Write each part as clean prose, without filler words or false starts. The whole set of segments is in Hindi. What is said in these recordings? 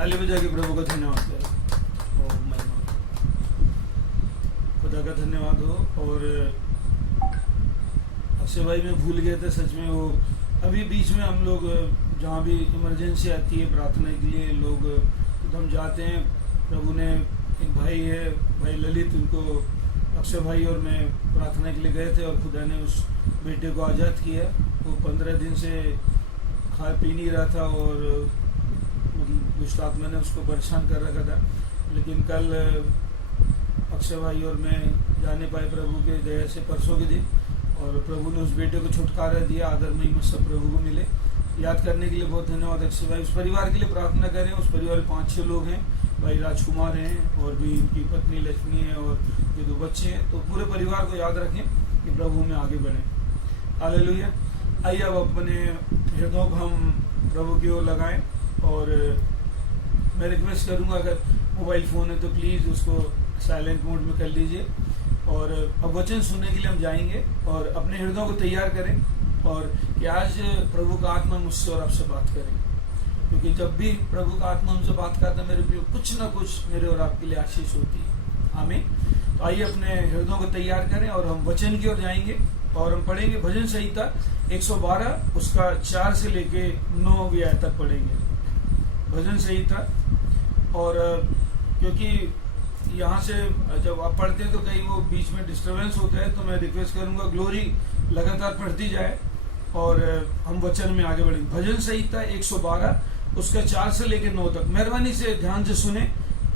ताली बजा के प्रभु का धन्यवाद करो। और महिमा खुदा का धन्यवाद हो। और अक्षय भाई में भूल गए थे सच में, वो अभी बीच में हम लोग जहाँ भी इमरजेंसी आती है प्रार्थना के लिए लोग तो हम जाते हैं। प्रभु ने एक भाई है, भाई ललित, उनको अक्षय भाई और मैं प्रार्थना के लिए गए थे और खुदा ने उस बेटे को आज़ाद किया। वो 15 दिन से खा पी नहीं रहा था और दुष्ट आत्मा ने उसको परेशान कर रखा था। लेकिन कल अक्षय भाई और मैं जाने पाए प्रभु के दया से परसों के दिन, और प्रभु ने उस बेटे को छुटकारा दिया। आदर में ही सब प्रभु को मिले। याद करने के लिए बहुत धन्यवाद अक्षय भाई। उस परिवार के लिए प्रार्थना करें। उस परिवार में 5-6 लोग हैं। भाई राजकुमार हैं और भी उनकी पत्नी लक्ष्मी है और ये 2 बच्चे हैं। तो पूरे परिवार को याद रखें कि प्रभु में आगे बढ़ें। हालेलुया। आइए अब अपने हृदयों को हम प्रभु की ओर लगाएं। और मैं रिक्वेस्ट करूंगा अगर मोबाइल फ़ोन है तो प्लीज़ उसको साइलेंट मोड में कर लीजिए। और अब वचन सुनने के लिए हम जाएंगे और अपने हृदयों को तैयार करें और कि आज प्रभु का आत्मा मुझसे और आपसे बात करें। क्योंकि जब भी प्रभु का आत्मा हमसे बात करता है मेरे प्रियो, कुछ ना कुछ मेरे और आपके लिए आशीष होती है। आमीन। तो आइए अपने हृदयों को तैयार करें और हम वचन की ओर जाएंगे और हम पढ़ेंगे भजन संहिता 112 उसका 4 से लेके 9 आयत तक पढ़ेंगे भजन संहिता। और क्योंकि यहाँ से जब आप पढ़ते हैं तो कहीं वो बीच में डिस्टरबेंस होता है, तो मैं रिक्वेस्ट करूँगा ग्लोरी लगातार पढ़ती जाए और हम वचन में आगे बढ़ेंगे। भजन संहिता 112 उसका 4 से लेकर 9 तक। मेहरबानी से ध्यान से सुने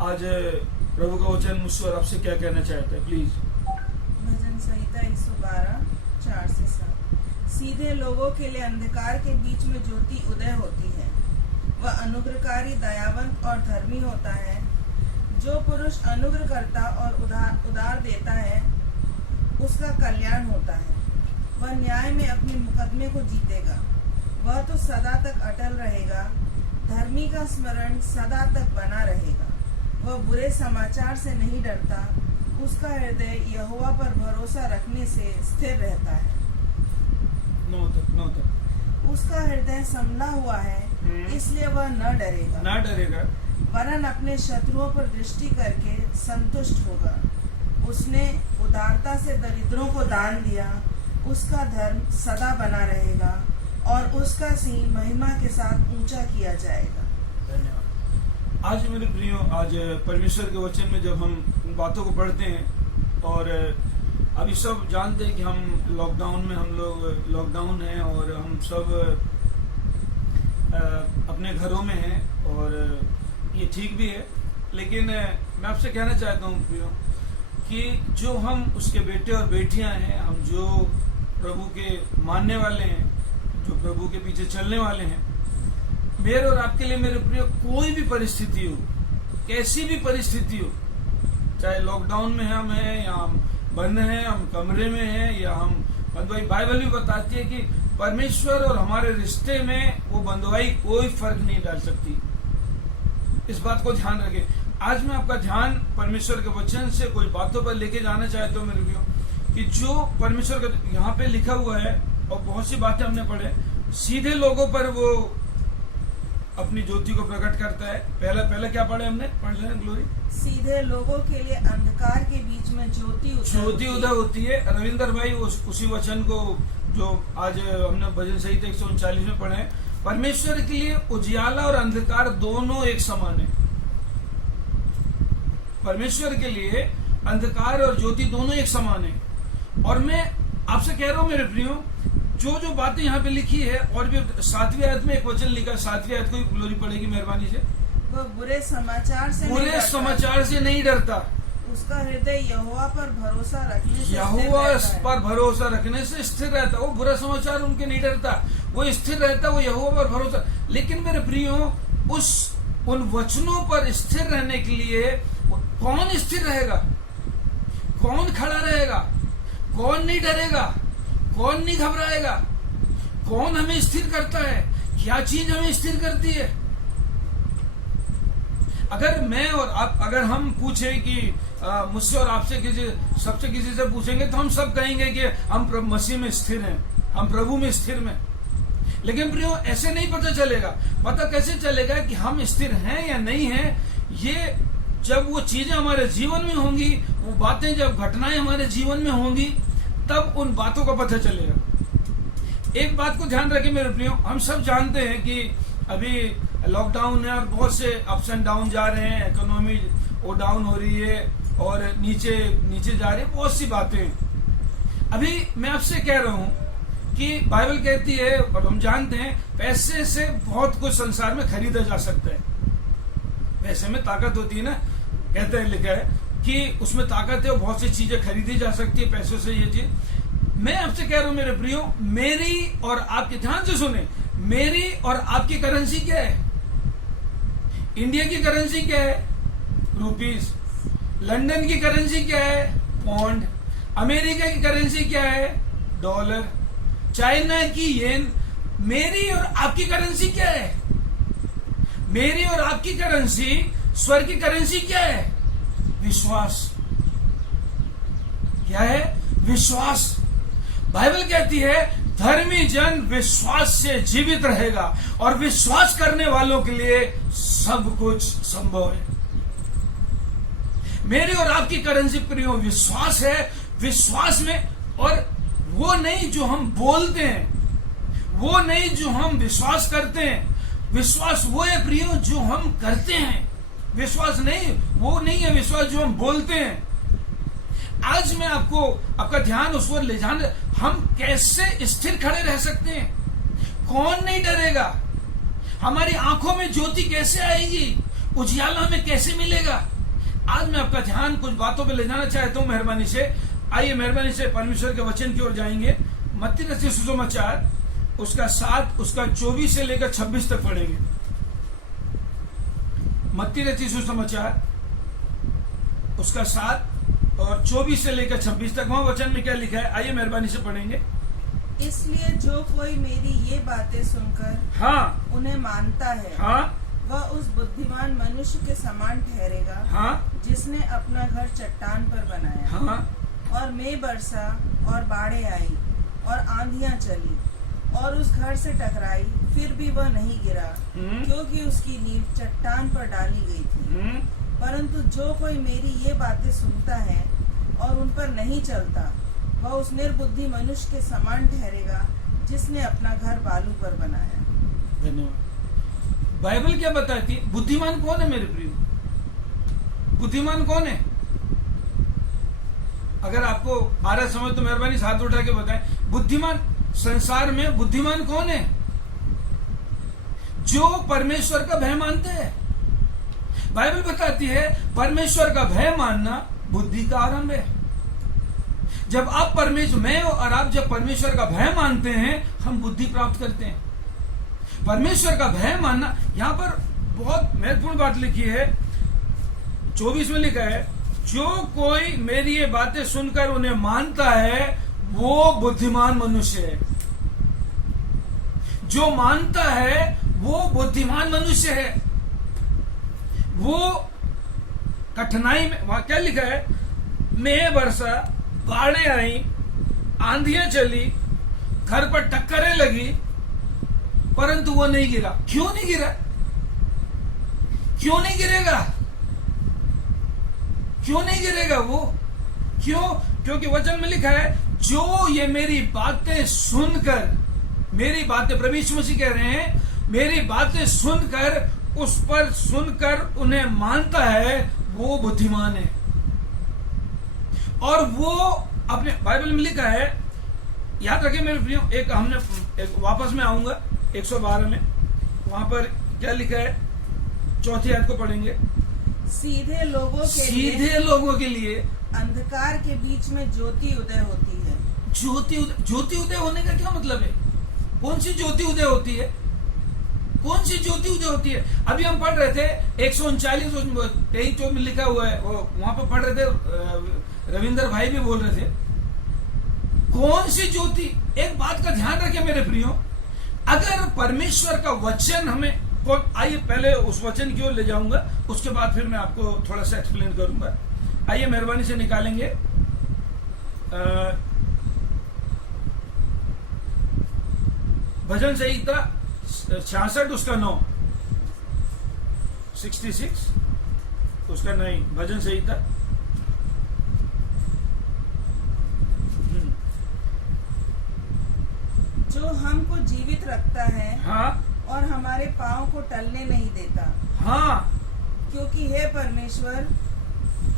आज प्रभु का वचन मुझसे और आपसे क्या कहना चाहता है। प्लीज। भजन संहिता 112 4 से 7। सीधे लोगों के लिए अंधकार के बीच में ज्योति उदय होती है। वह अनुग्रहकारी, दयावंत और धर्मी होता है। जो पुरुष अनुग्रह करता और उधार देता है उसका कल्याण होता है। वह न्याय में अपने मुकदमे को जीतेगा। वह तो सदा तक अटल रहेगा। धर्मी का स्मरण सदा तक बना रहेगा। वह बुरे समाचार से नहीं डरता। उसका हृदय यहोवा पर भरोसा रखने से स्थिर रहता है। 9 तक। उसका हृदय संभला हुआ है, इसलिए वह न डरेगा वरन अपने शत्रुओं पर दृष्टि करके संतुष्ट होगा। उसने उदारता से दरिद्रों को दान दिया। उसका धर्म सदा बना रहेगा और उसका सींग महिमा के साथ ऊंचा किया जाएगा। धन्यवाद। आज मेरे प्रियो, आज परमेश्वर के वचन में जब हम इन बातों को पढ़ते हैं और अभी सब जानते हैं कि हम लॉकडाउन में, हम लोग लॉकडाउन है और हम सब अपने घरों में हैं और ये ठीक भी है। लेकिन मैं आपसे कहना चाहता हूँ प्रियो कि जो हम उसके बेटे और बेटियां हैं, हम जो प्रभु के मानने वाले हैं, जो प्रभु के पीछे चलने वाले हैं, मेरे और आपके लिए मेरे प्रियो कोई भी परिस्थिति हो, कैसी भी परिस्थिति हो, चाहे लॉकडाउन में हम हैं या हम बंद हैं, हम कमरे में हैं या हम बंधुआई, बाइबल भी बताती है कि परमेश्वर और हमारे रिश्ते में वो बंधुआई कोई फर्क नहीं डाल सकती। इस बात को ध्यान रखें। आज मैं आपका ध्यान परमेश्वर के वचन से कुछ बातों पर लेके जाना चाहता हूँ मेरे प्रियो कि जो परमेश्वर का यहाँ पे लिखा हुआ है और बहुत सी बातें हमने पढ़े, सीधे लोगों पर वो अपनी ज्योति को प्रकट करता है। पहला क्या पढ़े हमने? पढ़ लेना ग्लोरी। सीधे लोगों के लिए अंधकार के बीच में ज्योति उदय होती है। रविंदर भाई उसी वचन को जो आज हमने भजन संहिता 139 में पढ़े, परमेश्वर के लिए उजियाला और अंधकार दोनों एक समान है। परमेश्वर के लिए अंधकार और ज्योति दोनों एक समान है। और मैं आपसे कह रहा हूं मेरे प्रियो, जो बातें यहाँ पे लिखी है, और भी 7वीं आयत में एक वचन लिखा, 7वीं आयत को ग्लोरी पढ़ेगी मेहरबानी से। वह बुरे समाचार से नहीं डरता। उसका हृदय यहोवा पर भरोसा रखने से स्थिर रहता। वो बुरा समाचार उनके नहीं डरता, वो स्थिर रहता, वो यहोवा पर भरोसा। लेकिन मेरे प्रियो, उन वचनों पर स्थिर रहने के लिए कौन स्थिर रहेगा? कौन खड़ा रहेगा? कौन नहीं डरेगा? कौन नहीं घबराएगा? कौन हमें स्थिर करता है? क्या चीज हमें स्थिर करती है? अगर मैं और आप, अगर हम पूछे कि मुझसे और आपसे किसी से पूछेंगे तो हम सब कहेंगे कि हम मसीह में स्थिर हैं, हम प्रभु में स्थिर में। लेकिन प्रियो ऐसे नहीं पता चलेगा। पता कैसे चलेगा कि हम स्थिर हैं या नहीं हैं? ये जब वो चीजें हमारे जीवन में होंगी, वो बातें जब घटनाएं हमारे जीवन में होंगी, तब उन बातों का पता चलेगा। एक बात को ध्यान रखें मेरे प्रियो, हम सब जानते हैं कि अभी लॉकडाउन है और बहुत से अप्स एंड डाउन जा रहे हैं, इकोनॉमी वो डाउन हो रही है और नीचे नीचे जा रही है, बहुत सी बातें हैं। अभी मैं आपसे कह रहा हूं कि बाइबल कहती है और हम जानते हैं पैसे से बहुत कुछ संसार में खरीदा जा सकता है। पैसे में ताकत होती है ना, कहते हैं, लिखा है कि उसमें ताकत है और बहुत सी चीजें खरीदी जा सकती है पैसों से। ये चीज मैं आपसे कह रहा हूं मेरे प्रियो, मेरी और आपके, ध्यान से सुने, मेरी और आपकी करेंसी क्या है? इंडिया की करेंसी क्या है? रुपीस। लंदन की करेंसी क्या है? पौंड। अमेरिका की करेंसी क्या है? डॉलर। चाइना की येन। मेरी और आपकी करेंसी क्या है? मेरी और आपकी करेंसी, स्वर्ग की करेंसी क्या है? विश्वास। क्या है? विश्वास। बाइबल कहती है धर्मी जन विश्वास से जीवित रहेगा और विश्वास करने वालों के लिए सब कुछ संभव है। मेरी और आपकी करेंसी प्रियो विश्वास है। विश्वास में, और वो नहीं जो हम बोलते हैं, वो नहीं जो हम विश्वास करते हैं, विश्वास वो है प्रियो जो हम करते हैं। विश्वास नहीं, वो नहीं है विश्वास जो हम बोलते हैं। आज मैं आपको आपका ध्यान उस पर ले जाना, हम कैसे स्थिर खड़े रह सकते हैं? कौन नहीं डरेगा? हमारी आंखों में ज्योति कैसे आएगी? उजियाला हमें कैसे मिलेगा? आज मैं आपका ध्यान कुछ बातों पे ले जाना चाहता हूं मेहरबानी से। आइए मेहरबानी से परमेश्वर के वचन की ओर जाएंगे। मत्ती रचित सुसमाचार उसका 7 उसका 24 से लेकर 26 तक पढ़ेंगे। मत्ती रचित सुसमाचार उसका 7 और 24 से लेकर 26 तक, वहां वचन में क्या लिखा है? आइए मेहरबानी से पढ़ेंगे। इसलिए जो कोई मेरी ये बातें सुनकर हाँ उन्हें मानता है, हाँ वह उस बुद्धिमान मनुष्य के समान ठहरेगा, हाँ जिसने अपना घर चट्टान पर बनाया। हाँ और मेघ बरसा और बाढ़ें आई और आंधियां चली और उस घर से टकराई, फिर भी वह नहीं गिरा, क्योंकि उसकी नींव चट्टान पर डाली गई थी। परंतु जो कोई मेरी ये बातें सुनता है और उन पर नहीं चलता, वह उस निर्बुद्धि मनुष्य के समान ठहरेगा, जिसने अपना घर बालू पर बनाया। धन्यवाद। बाइबल क्या बताती है? बुद्धिमान कौन है मेरे प्रिय? बुद्धिमान कौन है? अगर आपको आ रहा समझ तो मेहरबानी से हाथ उठा के बताएं। बुद्धिमान, संसार में बुद्धिमान कौन है? जो परमेश्वर का भय मानते हैं। बाइबल बताती है परमेश्वर का भय मानना बुद्धि का आरंभ है। जब आप परमेश्वर, मैं और आप जब परमेश्वर का भय मानते हैं, हम बुद्धि प्राप्त करते हैं। परमेश्वर का भय मानना, यहां पर बहुत महत्वपूर्ण बात लिखी है, 24 में लिखा है, जो कोई मेरी ये बातें सुनकर उन्हें मानता है वो बुद्धिमान मनुष्य है। जो मानता है वो बुद्धिमान मनुष्य है। वो कठिनाई में, वहां क्या लिखा है? मेघ बरसा, बाढ़ें आई, आंधियां चली, घर पर टक्करें लगी, परंतु वो नहीं गिरा। क्यों नहीं गिरा? क्यों नहीं गिरेगा? क्यों नहीं गिरेगा वो? क्यों? क्योंकि वचन में लिखा है जो ये मेरी बातें सुनकर, मेरी बातें, प्रभु यीशु मसीह कह रहे हैं, मेरी बातें सुनकर, उस पर सुनकर उन्हें मानता है, वो बुद्धिमान है। और वो अपने, बाइबल में लिखा है, याद रखें मेरे प्रियो, एक वापस में आऊंगा 112 में, वहां पर क्या लिखा है? 4थी आयत को पढ़ेंगे। सीधे लोगों के लिए अंधकार के बीच में ज्योति उदय होती है। ज्योति उदय होने का क्या मतलब है? कौन सी ज्योति उदय होती है? कौन सी ज्योति उदय होती है? अभी हम पढ़ रहे थे 139 में लिखा हुआ है, वो वहां पर पढ़ रहे थे, रविंदर भाई भी बोल रहे थे, कौन सी ज्योति? एक बात का ध्यान रखें मेरे प्रियो, अगर परमेश्वर का वचन हमें, आइए पहले उस वचन की ओर ले जाऊंगा, उसके बाद फिर मैं आपको थोड़ा सा एक्सप्लेन करूंगा। आइए मेहरबानी से निकालेंगे भजन संहिता 66 उसका 9, 66 उसका 9 भजन संहिता। जो हमको जीवित रखता है हाँ और हमारे पाँव को टलने नहीं देता। हाँ, क्योंकि हे परमेश्वर,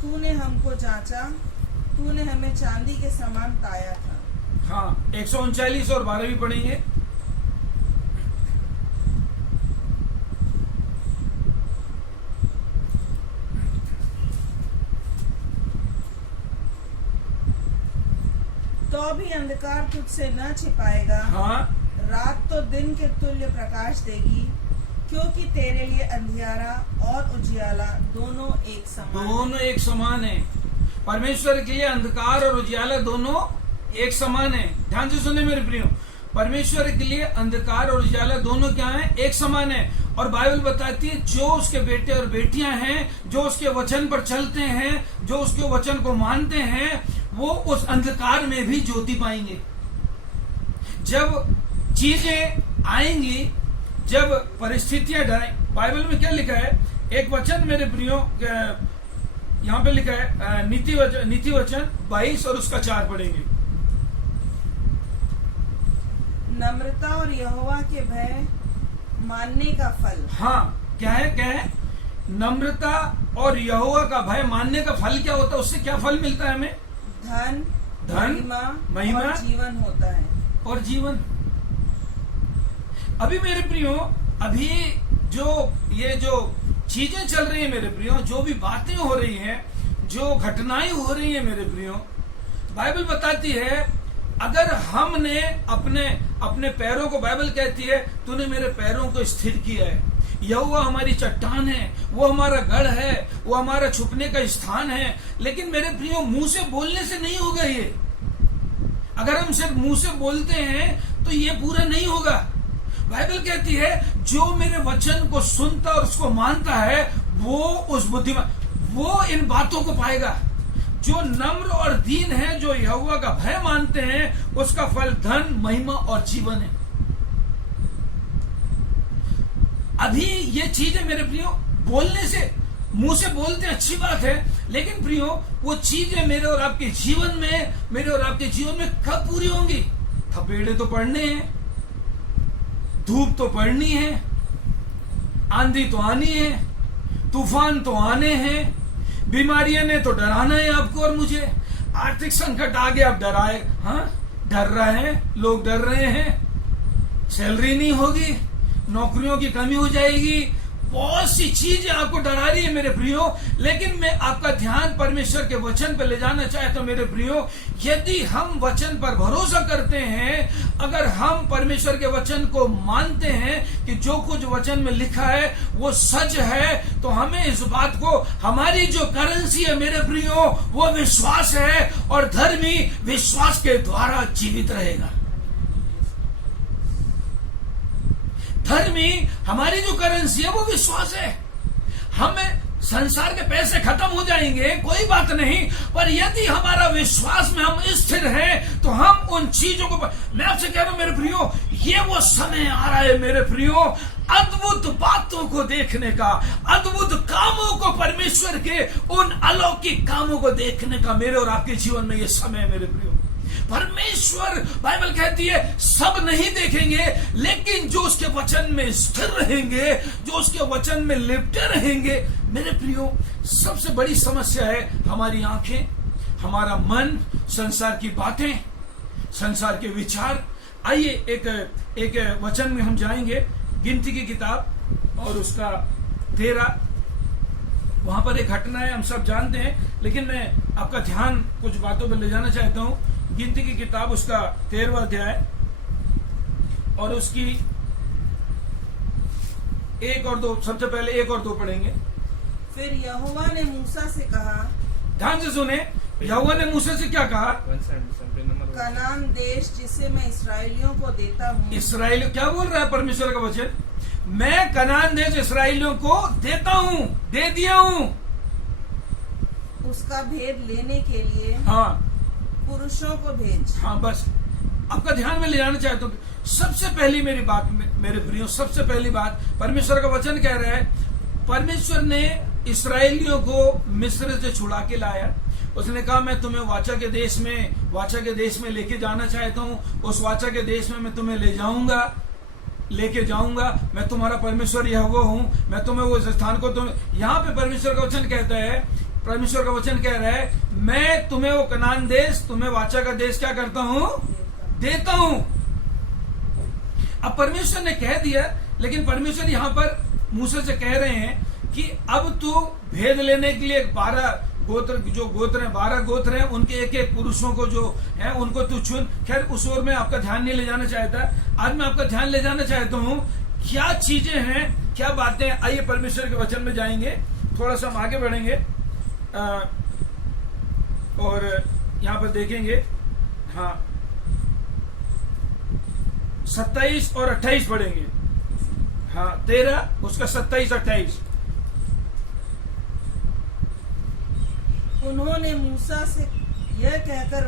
तूने हमको जांचा, तूने हमें चांदी के समान ताया था। हाँ 139 और 12 भी पढ़ेंगे। तो भी अंधकार तुझसे न छिपाएगा। हाँ रात तो दिन के तुल्य प्रकाश देगी, क्योंकि तेरे लिए अंधियारा और उजियाला दोनों एक समान। दोनों एक समान है। परमेश्वर के लिए अंधकार और उजियाला दोनों एक समान है। ध्यान से सुने मेरे प्रियो, परमेश्वर के लिए अंधकार और उजियाला दोनों क्या है? एक समान है। और बाइबल बताती है जो उसके बेटे और बेटियां हैं, जो उसके वचन पर चलते हैं, जो उसके वचन को मानते हैं, वो उस अंधकार में भी ज्योति पाएंगे। जब चीजें आएंगी, जब परिस्थितियां डराएं, बाइबल में क्या लिखा है? एक वचन मेरे प्रियो यहाँ पे लिखा है, नीति वचन 22 और उसका 4 पढ़ेंगे। नम्रता और यहोवा के भय मानने का फल। हाँ क्या है? नम्रता और यहोवा का भय मानने का फल क्या होता है? उससे क्या फल मिलता है हमें? धन, महिमा और जीवन होता है। और जीवन। अभी मेरे प्रियो, अभी ये जो चीजें चल रही है मेरे प्रियो, जो भी बातें हो रही हैं, जो घटनाएं हो रही है मेरे प्रियो, बाइबल बताती है अगर हमने अपने पैरों को, बाइबल कहती है तूने मेरे पैरों को स्थिर किया है। यहोवा हमारी चट्टान है, वो हमारा गढ़ है, वो हमारा छुपने का स्थान है। लेकिन मेरे प्रियो, मुंह से बोलने से नहीं होगा ये। अगर हम सिर्फ मुंह से बोलते हैं तो ये पूरा नहीं होगा। बाइबल कहती है जो मेरे वचन को सुनता और उसको मानता है, वो उस बुद्धिमान, वो इन बातों को पाएगा। जो नम्र और दीन है, जो यहोवा का भय मानते हैं, उसका फल धन, महिमा और जीवन है। अभी ये चीजें मेरे प्रियो, बोलने से, मुंह से बोलते अच्छी बात है, लेकिन प्रियो वो चीजें मेरे और आपके जीवन में कब पूरी होंगी? थपेड़े तो पड़ने हैं, धूप तो पड़नी है, आंधी तो आनी है, तूफान तो आने हैं, बीमारियां ने तो डराना है आपको और मुझे। आर्थिक संकट आ गया, अब डराए, हाँ डर रहे हैं लोग, डर रहे हैं, सैलरी नहीं होगी, नौकरियों की कमी हो जाएगी, बहुत सी चीजें आपको डरा रही है मेरे प्रियो। लेकिन मैं आपका ध्यान परमेश्वर के वचन पर ले जाना चाहता हूं मेरे प्रियो। यदि हम वचन पर भरोसा करते हैं, अगर हम परमेश्वर के वचन को मानते हैं कि जो कुछ वचन में लिखा है वो सच है, तो हमें इस बात को, हमारी जो करेंसी है मेरे प्रियो, वो विश्वास है, और धर्मी विश्वास के द्वारा जीवित रहेगा। धर्मी, हमारी जो करेंसी है वो विश्वास है। हमें संसार के पैसे खत्म हो जाएंगे, कोई बात नहीं, पर यदि हमारा विश्वास में हम स्थिर हैं, तो हम उन चीजों को, मैं आपसे कह रहा हूं मेरे प्रियो, ये वो समय आ रहा है मेरे प्रियो, अद्भुत बातों को देखने का, अद्भुत कामों को, परमेश्वर के उन अलौकिक कामों को देखने का मेरे और आपके जीवन में ये समय है मेरे प्रियो। परमेश्वर, बाइबल कहती है सब नहीं देखेंगे, लेकिन जो उसके वचन में स्थिर रहेंगे, जो उसके वचन में लिपटे रहेंगे मेरे प्रियो। सबसे बड़ी समस्या है हमारी आंखें, हमारा मन, संसार की बातें, संसार के विचार। आइए एक वचन में हम जाएंगे, गिनती की किताब और उसका 13। वहां पर एक घटना है, हम सब जानते हैं, लेकिन मैं आपका ध्यान कुछ बातों पर ले जाना चाहता हूं। गिनती की किताब उसका 13वां अध्याय और उसकी 1 और 2, सबसे पहले 1 और 2 पढ़ेंगे। फिर यहोवा ने मूसा से कहा, ध्यान से सुने, यहोवा ने मूसा से क्या कहा? कनान देश जिसे मैं इसराइलियों को देता हूँ। इसराइलियों, क्या बोल रहा है परमेश्वर का वचन? मैं कनान देश इसराइलियों को देता हूं, दे दिया हूं। उसका भेद लेने के लिए हाँ, पुरुषों को भेज। हाँ, बस आपका ध्यान में ले जाना चाहता हूँ। सबसे पहली मेरी बात, मेरे प्रियो, सबसे पहली बात परमेश्वर का वचन कह रहा है, परमेश्वर ने इस्राएलियों को मिस्र से छुड़ा के लाया। उसने कहा मैं तुम्हें वाचा के देश में लेके जाना चाहता हूँ। उस वाचा के देश में मैं तुम्हें लेके जाऊंगा। मैं तुम्हारा परमेश्वर यहोवा हूँ। मैं तुम्हें वो स्थान को यहाँ पे परमेश्वर का वचन कहता है, परमेश्वर का वचन कह रहा है, मैं तुम्हें वो कनान देश, तुम्हें वाचा का देश क्या करता हूँ, देता हूँ। अब परमेश्वर ने कह दिया, लेकिन परमेश्वर यहाँ पर मूसा से कह रहे हैं कि अब तू भेद लेने के लिए 12 गोत्र हैं, उनके एक एक पुरुषों को जो है उनको तू चुन। खैर उस ओर में आपका ध्यान नहीं ले जाना चाहता। आज मैं आपका ध्यान ले जाना चाहता हूँ क्या चीजें हैं, क्या बातें। आइए परमेश्वर के वचन में जाएंगे, थोड़ा सा हम आगे बढ़ेंगे और यहाँ पर देखेंगे। हाँ 27 और 28 पढ़ेंगे। हाँ 13 उसका 27-28। उन्होंने मूसा से यह कहकर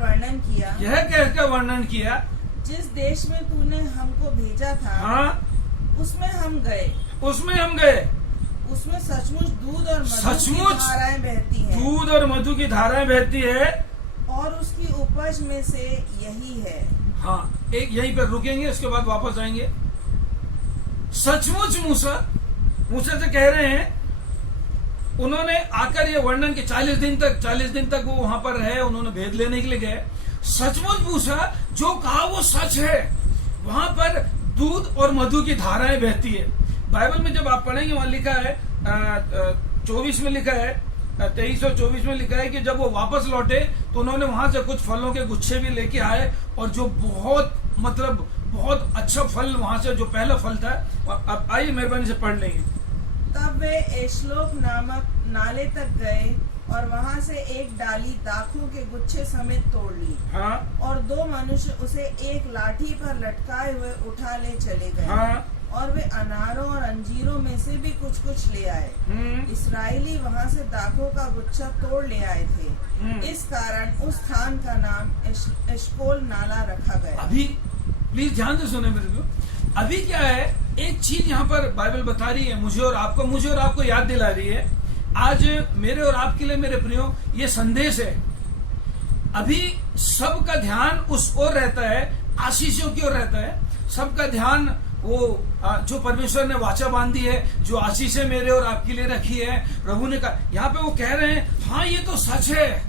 वर्णन किया, जिस देश में तूने हमको भेजा था, हाँ उसमें हम गए। उसमें सचमुच दूध और मधु की धाराएं बहती हैं, और उसकी उपज में से यही है। हाँ एक यहीं पर रुकेंगे, उसके बाद वापस आएंगे। सचमुच मूसा से कह रहे हैं, उन्होंने आकर ये वर्णन के 40 दिन तक वो वहां पर रहे, उन्होंने भेद लेने के लिए गए। सचमुच मूसा जो कहा वो सच है, वहां पर दूध और मधु की धाराएं बहती है। बाइबल में जब आप पढ़ेंगे वहां लिखा है 24 में लिखा है, 23 और 24 में लिखा है कि जब वो वापस लौटे तो उन्होंने वहां से कुछ फलों के गुच्छे भी लेके आए, और जो बहुत अच्छा फल वहां से, जो पहला फल था। अब आइए मेहरबानी से पढ़ लेंगे। तब वे एशलोक नामक नाले तक गए और वहां से एक डाली दाखों के गुच्छे समेत तोड़ ली। हाँ और 2 मनुष्य उसे एक लाठी पर लटकाए हुए उठा ले चले गए। हाँ और वे अनारों और अंजीरों में से भी कुछ ले आए। इस्राएली वहां से दाखों का गुच्छा तोड़ ले आए थे। इस कारण उस स्थान का नाम एशकोल नाला रखा गया। अभी प्लीज ध्यान से सुने मेरे को। अभी क्या है, एक चीज यहाँ पर बाइबल बता रही है, मुझे और आपको याद दिला रही है। आज मेरे और आपके लिए मेरे प्रियो ये संदेश है। अभी सबका ध्यान उस ओर रहता है, आशीषों की ओर रहता है। सबका ध्यान वो जो परमेश्वर ने वाचा बांधी है, जो आशीषें मेरे और आपके लिए रखी है, प्रभु ने कहा। यहाँ पे वो कह रहे हैं हाँ ये तो सच है,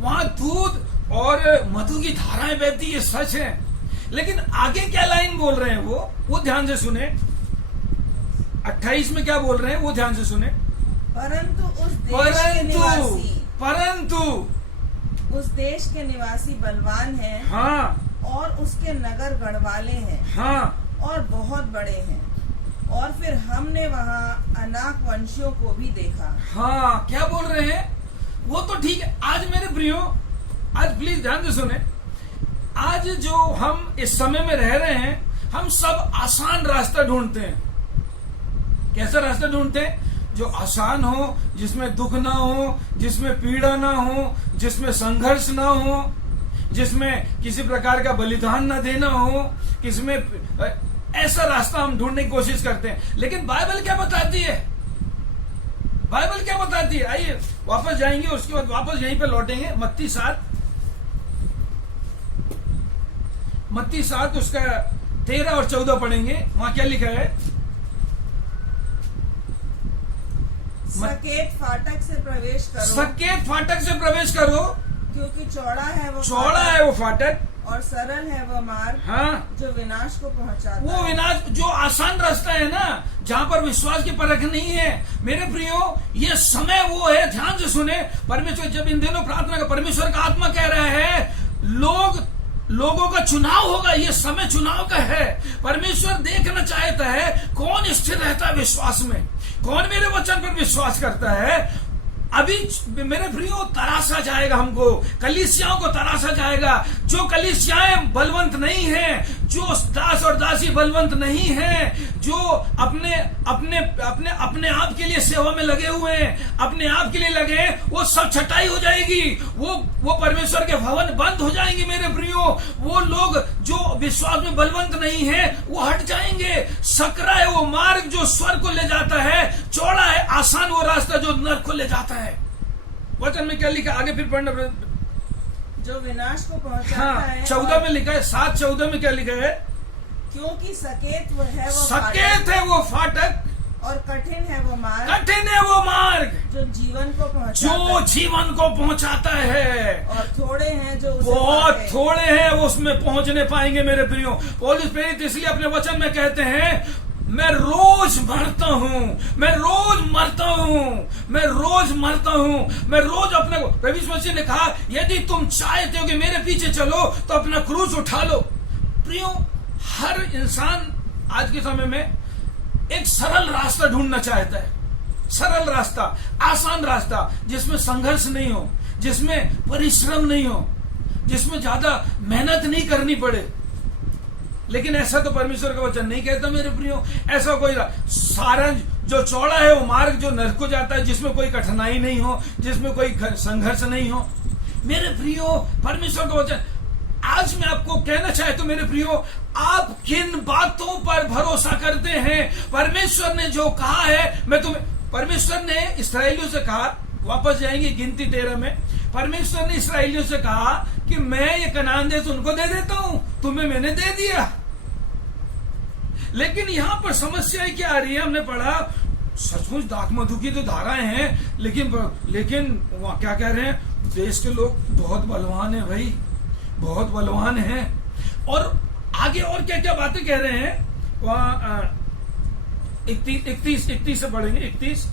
वहां दूध और मधु की धाराएं बहती, ये सच है। लेकिन आगे क्या लाइन बोल रहे हैं वो ध्यान से सुने। 28 में क्या बोल रहे हैं वो ध्यान से सुने। परंतु उस देश के निवासी बलवान हैं। हाँ और उसके नगर गढ़वाले हैं। हाँ और बहुत बड़े हैं। और फिर हमने वहाँ अनाक वंशियों को भी देखा। हाँ क्या बोल रहे हैं वो तो ठीक है। आज मेरे प्रियो, आज प्लीज ध्यान से सुने। आज जो हम इस समय में रह रहे हैं, हम सब आसान रास्ता ढूंढते हैं। कैसा रास्ता ढूंढते हैं? जो आसान हो, जिसमें दुख ना हो, जिसमें पीड़ा ना हो, जिसमें संघर्ष ना हो, जिसमें किसी प्रकार का बलिदान ना देना हो, किसमें ऐसा रास्ता हम ढूंढने की कोशिश करते हैं। लेकिन बाइबल क्या बताती है? बाइबल क्या बताती है? आइए वापस जाएंगे, उसके बाद वापस यहीं पे लौटेंगे। मत्ती 7 उसका 13 और 14 पढ़ेंगे। वहां क्या लिखा है? सकेत फाटक से प्रवेश करो, क्योंकि चौड़ा है वो फाटक, और सरल है वो मार्ग, हाँ, जो विनाश को पहुंचाता है। वो विनाश, जो आसान रास्ता है ना, जहाँ पर विश्वास की परख नहीं है। मेरे प्रियो, ये समय वो है, ध्यान से सुने। परमेश्वर जब इन दिनों प्रार्थना का, परमेश्वर का आत्मा कह रहा है लोगों का चुनाव होगा। ये समय चुनाव का है। परमेश्वर देखना चाहता है कौन स्थिर रहता है विश्वास में, कौन मेरे वचन पर विश्वास करता है। अभी मेरे प्रियो तराशा जाएगा, हमको कलीसियाओं को तराशा जाएगा। जो कलीसियाएं बलवंत नहीं हैं, जो दास और दासी बलवंत नहीं हैं, जो अपने आप के लिए सेवा में लगे हुए हैं, अपने आप के लिए लगे, वो सब छटाई हो जाएगी, वो परमेश्वर के भवन बंद हो जाएंगे मेरे प्रियो। वो लोग जो विश्वास में बलवंत नहीं है वो हट जाएंगे। सकरा है वो मार्ग जो स्वर्ग को ले जाता है, चौड़ा है आसान वो रास्ता जो नरक को ले जाता है। वचन में क्या लिखा, आगे फिर पढ़ना। जो विनाश को पहुंचाता हाँ, है। 14 में लिखा है, 7:14 में क्या लिखा है? क्योंकि सकेत वो है वो सकेत है वो फाटक और कठिन है वो मार्ग, कठिन है वो मार्ग जो जीवन को पहुंचाता जो है, जीवन को पहुंचाता है, और थोड़े हैं जो उसे बहुत पाते। थोड़े हैं वो उसमें पहुंचने पाएंगे मेरे प्रियो। पौलुस प्रेरित इसलिए अपने वचन में कहते हैं, मैं रोज मरता हूं, मैं रोज मरता हूं, मैं रोज मरता हूं, मैं रोज अपने को। प्रभु यीशु मसीह ने कहा, यदि तुम चाहते हो कि मेरे पीछे चलो तो अपना क्रूस उठा लो। प्रियो, हर इंसान आज के समय में एक सरल रास्ता ढूंढना चाहता है, सरल रास्ता, आसान रास्ता, जिसमें संघर्ष नहीं हो, जिसमें परिश्रम नहीं हो, जिसमें ज्यादा मेहनत नहीं करनी पड़े। लेकिन ऐसा तो परमेश्वर का वचन नहीं कहता मेरे प्रियो। ऐसा कोई सारा जो चौड़ा है वो मार्ग जो नरक को जाता है, जिसमें कोई कठिनाई नहीं हो, जिसमें कोई संघर्ष नहीं हो। मेरे प्रियो, परमेश्वर का वचन आज मैं आपको कहना चाहता हूं मेरे प्रियो, आप किन बातों पर भरोसा करते हैं? परमेश्वर ने जो कहा है, मैं तुम्हें, परमेश्वर ने इस्राएलियों से कहा, वापस जाएंगे गिनती 13 में, परमेश्वर ने इस्राएलियों से कहा कि मैं ये कनान देश उनको दे देता हूं, तुम्हें मैंने दे दिया। लेकिन यहां पर समस्या क्या आ रही है? हमने पढ़ा सचमुच दाख मधु की तो धाराएं हैं, लेकिन वहां क्या कह रहे हैं? देश के लोग बहुत बलवान है भाई, बहुत बलवान है। और आगे और क्या क्या बातें कह रहे हैं वहां 31 से पढ़ेंगे। 31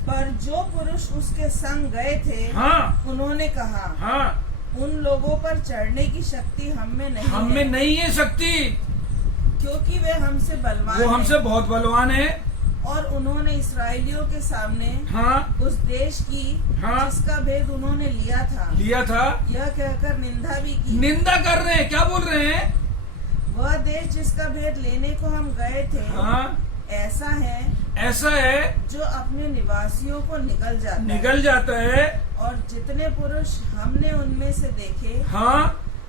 पर जो पुरुष उसके संग गए थे, हाँ, उन्होंने कहा, हाँ, उन लोगों पर चढ़ने की शक्ति हम में नहीं है शक्ति, क्योंकि वे हमसे बलवान वो हमसे बहुत बलवान है। और उन्होंने इस्राएलियों के सामने हाँ, उस देश की, हाँ, जिसका भेद उन्होंने लिया था, यह कहकर निंदा भी की। निंदा कर रहे हैं। क्या बोल रहे हैं? वह देश जिसका भेद लेने को हम गए थे, हाँ, ऐसा है जो अपने निवासियों को निगल जाता है। और जितने पुरुष हमने उनमें से देखे, हाँ,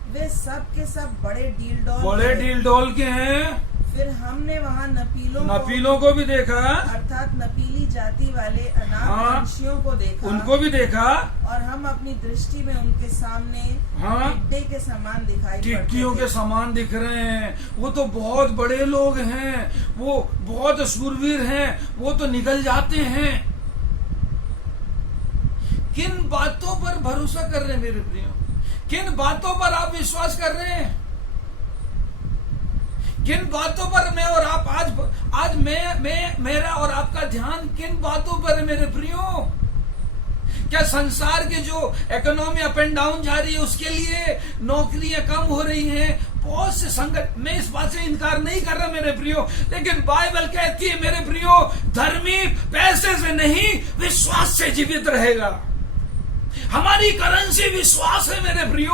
वे सब के सब बड़े डील डोल के हैं। फिर हमने वहाँ नपीलों को भी देखा, अर्थात नपीली जाति वाले अनाथ वंशियों को देखा, उनको भी देखा, और हम अपनी दृष्टि में उनके सामने टिड्डे के समान टिड्डियों के समान दिख रहे हैं। वो तो बहुत बड़े लोग हैं, वो बहुत शूरवीर हैं, वो तो निकल जाते हैं। किन बातों पर भरोसा कर रहे हैं मेरे प्रियो? किन बातों पर आप विश्वास कर रहे हैं? किन बातों पर मैं और आप आज मेरा और आपका ध्यान किन बातों पर है मेरे प्रियो? क्या संसार के जो इकोनॉमी अप एंड डाउन जा रही है उसके लिए नौकरियां कम हो रही हैं, बहुत से संकट, मैं इस बात से इनकार नहीं कर रहा मेरे प्रियो, लेकिन बाइबल कहती है मेरे प्रियो, धर्मी पैसे से नहीं विश्वास से जीवित रहेगा। हमारी करेंसी विश्वास है मेरे प्रियो।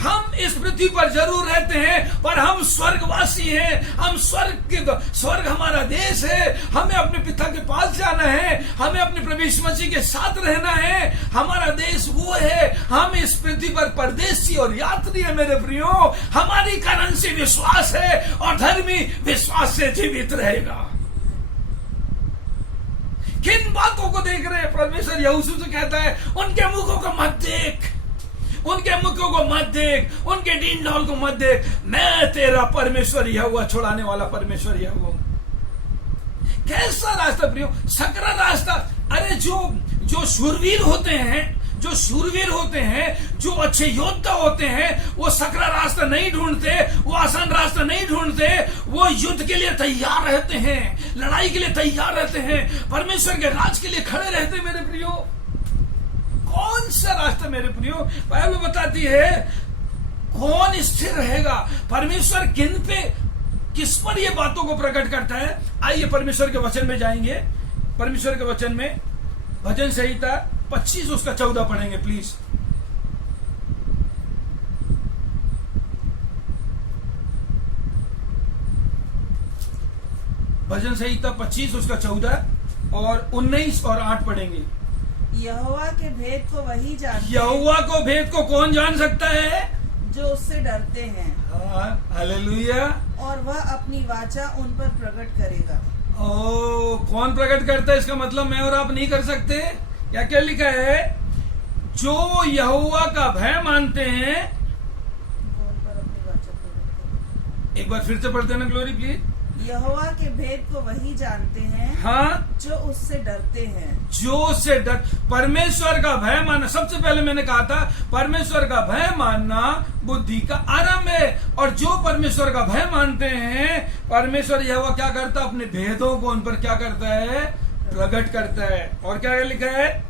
हम इस पृथ्वी पर जरूर रहते हैं, पर हम स्वर्गवासी हैं। हम स्वर्ग हमारा देश है। हमें अपने पिता के पास जाना है, हमें अपने प्रभु यीशु मसीह के साथ रहना है। हमारा देश वो है। हम इस पृथ्वी पर परदेशी और यात्री है मेरे प्रियो। हमारी करेंसी विश्वास है, और धर्मी विश्वास से जीवित रहेगा। किन बातों को देख रहे हैं? परमेश्वर यहोशू से कहता है, उनके मुखों को मत देख, उनके मुखों को मत देख, उनके डीन डॉल को मत देख। मैं तेरा परमेश्वर यहोवा, छुड़ाने वाला परमेश्वर यहोवा। कैसा रास्ता प्रियो? सकरा रास्ता। अरे जो शूरवीर होते हैं, जो अच्छे योद्धा होते हैं, वो सकरा रास्ता नहीं ढूंढते, वो आसान रास्ता नहीं ढूंढते, वो युद्ध के लिए तैयार रहते हैं, लड़ाई के लिए तैयार रहते हैं, परमेश्वर के राज के लिए खड़े रहते हैं मेरे प्रियो। कौन सा रास्ता मेरे प्रियो? बाइबल बताती है कौन स्थिर रहेगा। परमेश्वर किस पर ये बातों को प्रकट करता है? आइए परमेश्वर के वचन में जाएंगे। परमेश्वर के वचन में भजन संहिता 25 उसका 14 पढ़ेंगे प्लीज। भजन संहिता 25 उसका 14 और 19 और 8 पढ़ेंगे। यहोवा के भेद को वही जानते यहोवा को भेद को कौन जान सकता है? जो उससे डरते हैं, हालेलुया। और वह अपनी वाचा उन पर प्रकट करेगा। ओ, कौन प्रकट करता है? इसका मतलब मैं और आप नहीं कर सकते। क्या क्या लिखा है? जो यहोवा का भय मानते हैं। उन पर अपनी वाचा प्रकट करेगा। एक बार फिर से पढ़ते ना, ग्लोरी प्लीज। यहोवा के भेद को वही जानते हैं, हाँ, जो उससे डरते हैं। जो उससे डर, परमेश्वर का भय मानना। सबसे पहले मैंने कहा था परमेश्वर का भय मानना बुद्धि का आरंभ है। और जो परमेश्वर का भय मानते हैं, परमेश्वर यहोवा क्या करता है? अपने भेदों को उन पर क्या करता है? प्रकट करता है। और क्या लिखा है?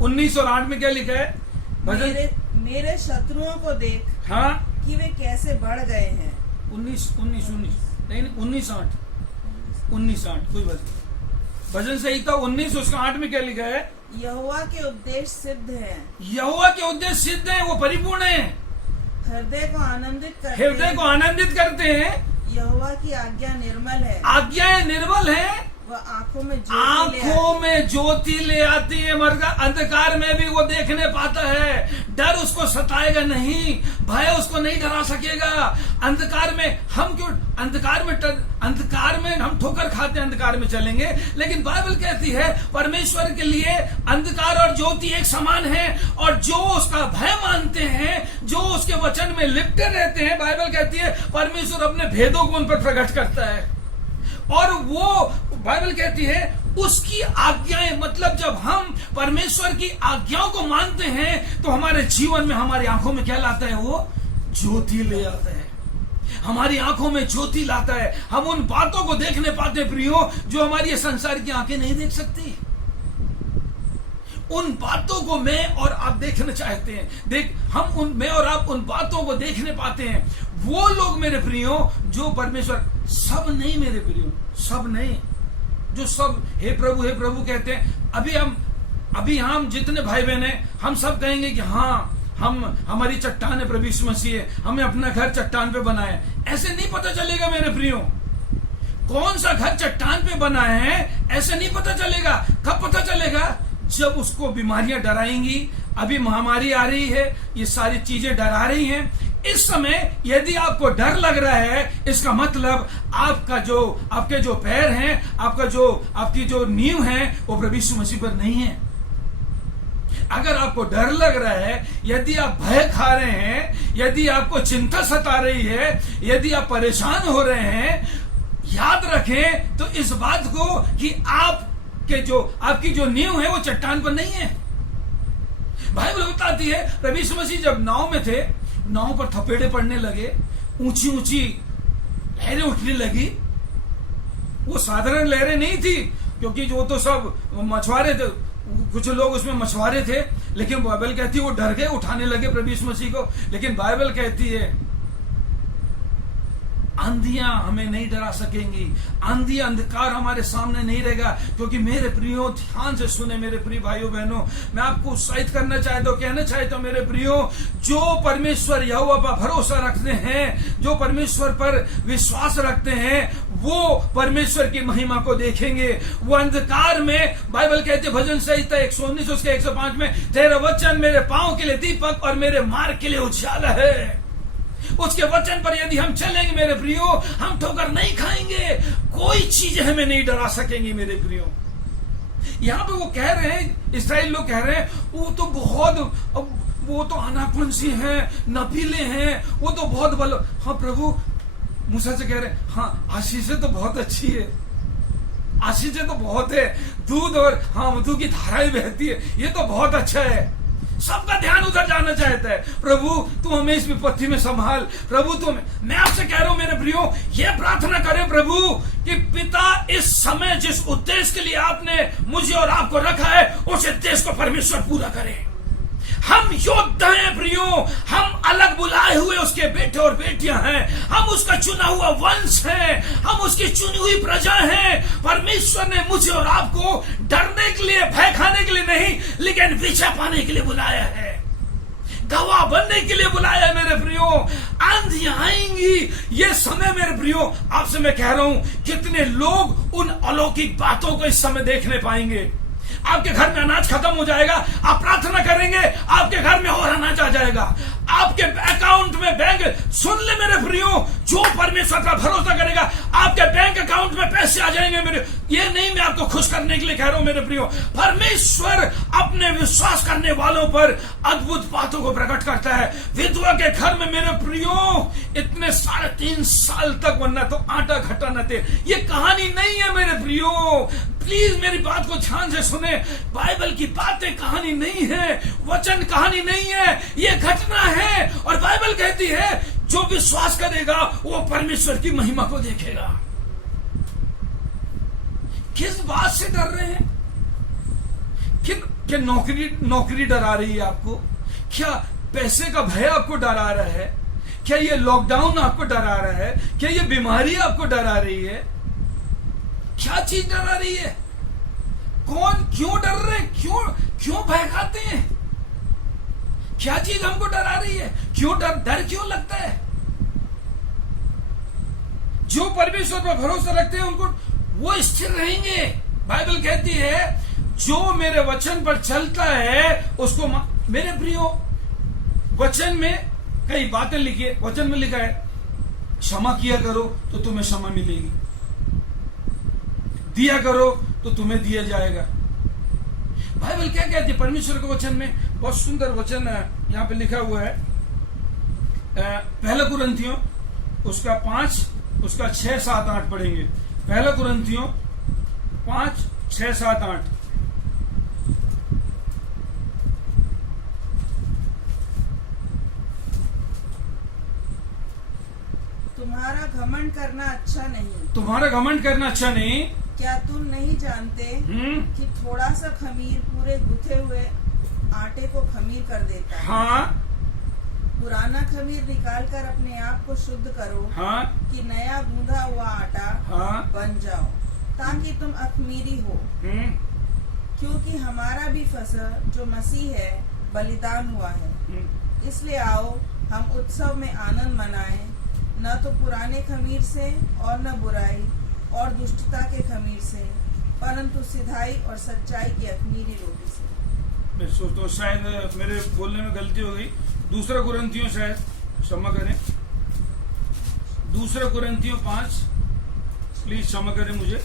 19 और 8 में क्या लिखा है? मेरे शत्रुओं को देख, हाँ, कि वे कैसे बढ़ गए हैं। 19 नहीं 19:8 कोई बात नहीं। भजन संहिता 19 उसका 8 में क्या लिखा है? यहोवा के उपदेश सिद्ध हैं, यहोवा के उपदेश सिद्ध हैं, वो परिपूर्ण हैं, हृदय को आनंदित करते हैं। यहोवा की आज्ञा निर्मल है, आज्ञाएं निर्मल हैं, वह आंखों में ज्योति ले आती है। मर्द अंधकार में भी वो देखने पाता है। डर उसको सताएगा नहीं, भय उसको नहीं डरा सकेगा। अंधकार में हम क्यों अंधकार में हम ठोकर खाते, अंधकार में चलेंगे। लेकिन बाइबल कहती है परमेश्वर के लिए अंधकार और ज्योति एक समान है। और जो उसका भय मानते हैं, जो उसके वचन में लिपटे रहते हैं, बाइबल कहती है परमेश्वर अपने भेदों को उन पर प्रकट करता है। और वो बाइबल कहती है उसकी आज्ञाएं, मतलब जब हम परमेश्वर की आज्ञाओं को मानते हैं तो हमारे जीवन में, हमारी आंखों में क्या लाता है? वो ज्योति ले आता है। हमारी आंखों में ज्योति लाता है। हम उन बातों को देखने पाते हैं प्रियो, जो हमारी संसार की आंखें नहीं देख सकती। उन बातों को मैं और आप देखना चाहते हैं। मैं और आप उन बातों को देखने पाते हैं। वो लोग मेरे प्रियो जो परमेश्वर, सब नहीं मेरे प्रियो, सब नहीं, जो सब हे प्रभु कहते हैं। अभी हम जितने भाई बहन हैं, हम सब कहेंगे कि हाँ, हमारी चट्टान है प्रभु यीशु मसीह है, हमने अपना घर चट्टान पे बनाया। ऐसे नहीं पता चलेगा मेरे प्रियो। कौन सा घर चट्टान पे बना है ऐसे नहीं पता चलेगा। कब पता चलेगा? जब उसको बीमारियां डराएंगी। अभी महामारी आ रही है, ये सारी चीजें डरा रही हैं। इस समय यदि आपको डर लग रहा है, इसका मतलब आपके जो पैर हैं, आपकी जो नींव है, वो प्रभु यीशु मसीह पर नहीं है। अगर आपको डर लग रहा है, यदि आप भय खा रहे हैं, यदि आपको चिंता सता रही है, यदि आप परेशान हो रहे हैं, याद रखें तो इस बात को कि आपकी जो नींव है वो चट्टान पर नहीं है। बाइबल बताती है प्रभु यीशु मसीह जब नाव में थे, नाव पर थपेड़े पड़ने लगे, ऊंची ऊंची लहरें उठने लगी। वो साधारण लहरें नहीं थी, क्योंकि जो तो सब मछुआरे थे, कुछ लोग उसमें मछुआरे थे। लेकिन बाइबल कहती है वो डर गए, उठाने लगे प्रभु यीशु मसीह को। लेकिन बाइबल कहती है आंधियां हमें नहीं डरा सकेंगी, आंधी अंधकार हमारे सामने नहीं रहेगा। क्योंकि मेरे प्रियो, ध्यान से सुने मेरे प्रिय भाइयों बहनों, मैं आपको उत्साहित करना चाहता हूं, कहना चाहता हूं मेरे प्रियो, जो परमेश्वर यहोवा पर भरोसा रखते हैं, जो परमेश्वर पर विश्वास रखते हैं, वो परमेश्वर की महिमा को देखेंगे। वो अंधकार में, बाइबल कहते भजन संहिता 119 उसके 105 में, तेरा वचन मेरे पांव के लिए दीपक और मेरे मार्ग के लिए उजाला है। उसके वचन पर यदि हम चलेंगे मेरे प्रियो, हम ठोकर नहीं खाएंगे। कोई चीज हमें नहीं डरा सकेंगी मेरे प्रियो। यहाँ पे वो कह रहे हैं, इस्राएल लोग कह रहे हैं वो तो अनापनसी हैं, नपीले हैं, वो तो बहुत बल। हाँ प्रभु मूसा से कह रहे हैं, हाँ आशीषें तो बहुत अच्छी है, आशीषें तो बहुत है, दूध और मधु की धाराएं बहती है, ये तो बहुत अच्छा है। सबका ध्यान उधर जाना चाहता है। प्रभु तू हमें इस विपत्ति में संभाल। प्रभु मैं आपसे कह रहा हूं मेरे प्रियो, ये प्रार्थना करें प्रभु कि पिता इस समय जिस उद्देश्य के लिए आपने मुझे और आपको रखा है, उस उद्देश्य को परमेश्वर पूरा करे। हम योद्धा हैं प्रियो, हम अलग बुलाए हुए उसके बेटे और बेटियां हैं, हम उसका चुना हुआ वंश हैं, हम उसकी चुनी हुई प्रजा हैं। परमेश्वर ने मुझे और आपको डरने के लिए, भय खाने के लिए नहीं, लेकिन विजय पाने के लिए बुलाया है, गवाह बनने के लिए बुलाया है मेरे प्रियो। आंधियां आएंगी, ये समय मेरे प्रियो, आपसे मैं कह रहा हूं, कितने लोग उन अलौकिक बातों को इस समय देखने पाएंगे। आपके घर में अनाज खत्म हो जाएगा। आप प्रार्थना करेंगे, आपके घर में और अनाज आ जाएगा। आपके अकाउंट में बैंक, सुन ले मेरे प्रियो, जो परमेश्वर का भरोसा करेगा आपके बैंक अकाउंट में पैसे आ जाएंगे मेरे। ये नहीं मैं आपको खुश करने के लिए कह रहा हूं मेरे प्रियो, परमेश्वर अपने विश्वास करने वालों पर अद्भुत बातों को प्रकट करता है। विधवा के घर में मेरे प्रियो इतने 3.5 साल तक वरना तो आटा घटा न थे। ये कहानी नहीं है मेरे प्रियो, प्लीज मेरी बात को ध्यान से सुने। बाइबल की बातें कहानी नहीं है, वचन कहानी नहीं है, ये घटना है। और बाइबल कहती है जो विश्वास करेगा वो परमेश्वर की महिमा को देखेगा। किस बात से डर रहे हैं? क्या नौकरी डरा रही है आपको? क्या पैसे का भय आपको डरा रहा है? क्या ये लॉकडाउन आपको डरा रहा है? क्या ये बीमारी आपको डरा रही है? क्या चीज डरा रही है? कौन क्यों डर रहे? क्यों भय खाते हैं? क्या चीज हमको डरा रही है? क्यों डर क्यों लगता है? जो परमेश्वर पर भरोसा रखते हैं उनको वो स्थिर रहेंगे। बाइबल कहती है जो मेरे वचन पर चलता है उसको मेरे प्रियो, वचन में कई बातें लिखी है। वचन में लिखा है क्षमा किया करो तो तुम्हें क्षमा मिलेगी, दिया करो तो तुम्हें दिया जाएगा। बाइबल क्या कहती है? परमेश्वर के वचन में बहुत सुंदर वचन यहाँ पे लिखा हुआ है। पहला कुरिन्थियों उसका 5 उसका 6, 7, 8 पढ़ेंगे। पहला कुरिन्थियों 5, 6, 7, 8। तुम्हारा घमंड करना अच्छा नहीं। तुम्हारा घमंड करना अच्छा नहीं। क्या तुम नहीं जानते कि थोड़ा सा खमीर पूरे गुथे हुए आटे को खमीर कर देता है? हाँ। पुराना खमीर निकाल कर अपने आप को शुद्ध करो, हाँ। कि नया गूंधा हुआ आटा हाँ। बन जाओ, ताकि तुम अखमीरी हो। क्योंकि हमारा भी फसह जो मसीह है बलिदान हुआ है। इसलिए आओ हम उत्सव में आनंद मनाएं, न तो पुराने खमीर से और न बुराई और दुष्टता के खमीर से, परंतु सिधाई और सच्चाई की अखमीरी रोटी से। मैं सोचता हूँ शायद मेरे बोलने में गलती हो गई। दूसरा कुरिन्थियों, शायद क्षमा करें, दूसरा कुरिन्थियों 5, प्लीज क्षमा करें मुझे।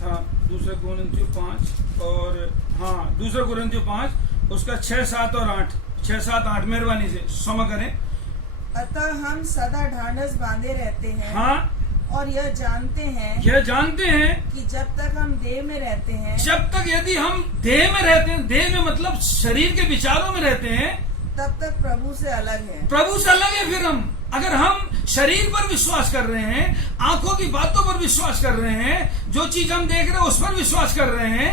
हाँ, दूसरा कुरिन्थियों 5 और हाँ दूसरा कुरिन्थियों 5 उसका 6, 7 और 8, 6, 7, 8 मेहरबानी से क्षमा करें। अतः हम सदा ढांढस बांधे रहते हैं। हाँ। और यह जानते हैं कि जब तक हम देह में रहते हैं, जब तक यदि हम देह में रहते हैं, देह में मतलब शरीर के विचारों में रहते हैं, तब तक प्रभु से अलग है। प्रभु से अलग है। फिर हम अगर हम शरीर पर विश्वास कर रहे हैं, आंखों की बातों पर विश्वास कर रहे हैं, जो चीज हम देख रहे हैं उस पर विश्वास कर रहे हैं,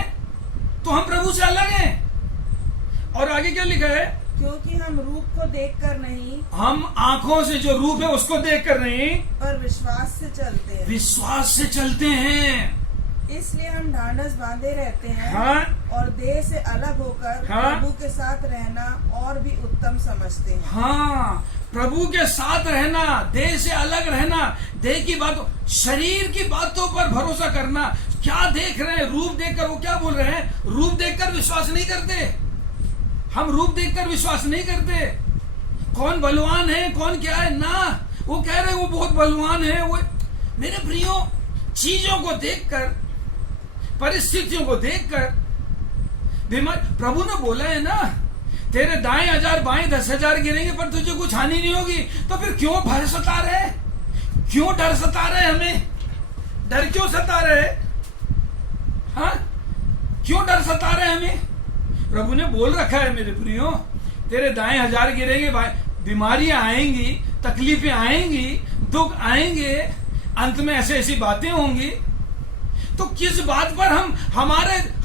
तो हम प्रभु से अलग हैं। और आगे क्या लिखा है? क्योंकि हम रूप को देखकर नहीं, हम आंखों से जो रूप है उसको देखकर नहीं, पर विश्वास से चलते हैं। विश्वास से चलते हैं। इसलिए हम ढांढस बांधे रहते हैं। हाँ। और देह से अलग होकर हाँ। प्रभु के साथ रहना और भी उत्तम समझते हैं। हाँ, प्रभु के साथ रहना, देह से अलग रहना, देह की बातों, शरीर की बातों पर भरोसा करना। क्या देख रहे हैं? रूप देखकर, वो क्या बोल रहे हैं? रूप देखकर विश्वास नहीं करते। हम रूप देखकर विश्वास नहीं करते। कौन बलवान है, कौन क्या है ना, वो कह रहे वो बहुत बलवान है। वो मेरे प्रियो, चीजों को देखकर, परिस्थितियों को देखकर प्रभु ने बोला है ना, तेरे दाएं 1000 बाएं 10,000 गिरेंगे पर तुझे कुछ हानि नहीं होगी। तो फिर क्यों भय सता रहे? क्यों डर सता रहे? हमें डर क्यों सता रहे? हाँ, क्यों डर सता रहे हमें? प्रभु ने बोल रखा है मेरे प्रियो, तेरे दाएं 1000 गिरेंगे, बीमारियां आएंगी, तकलीफें आएंगी, दुख आएंगे, अंत में ऐसी बातें होंगी। तो किस बात पर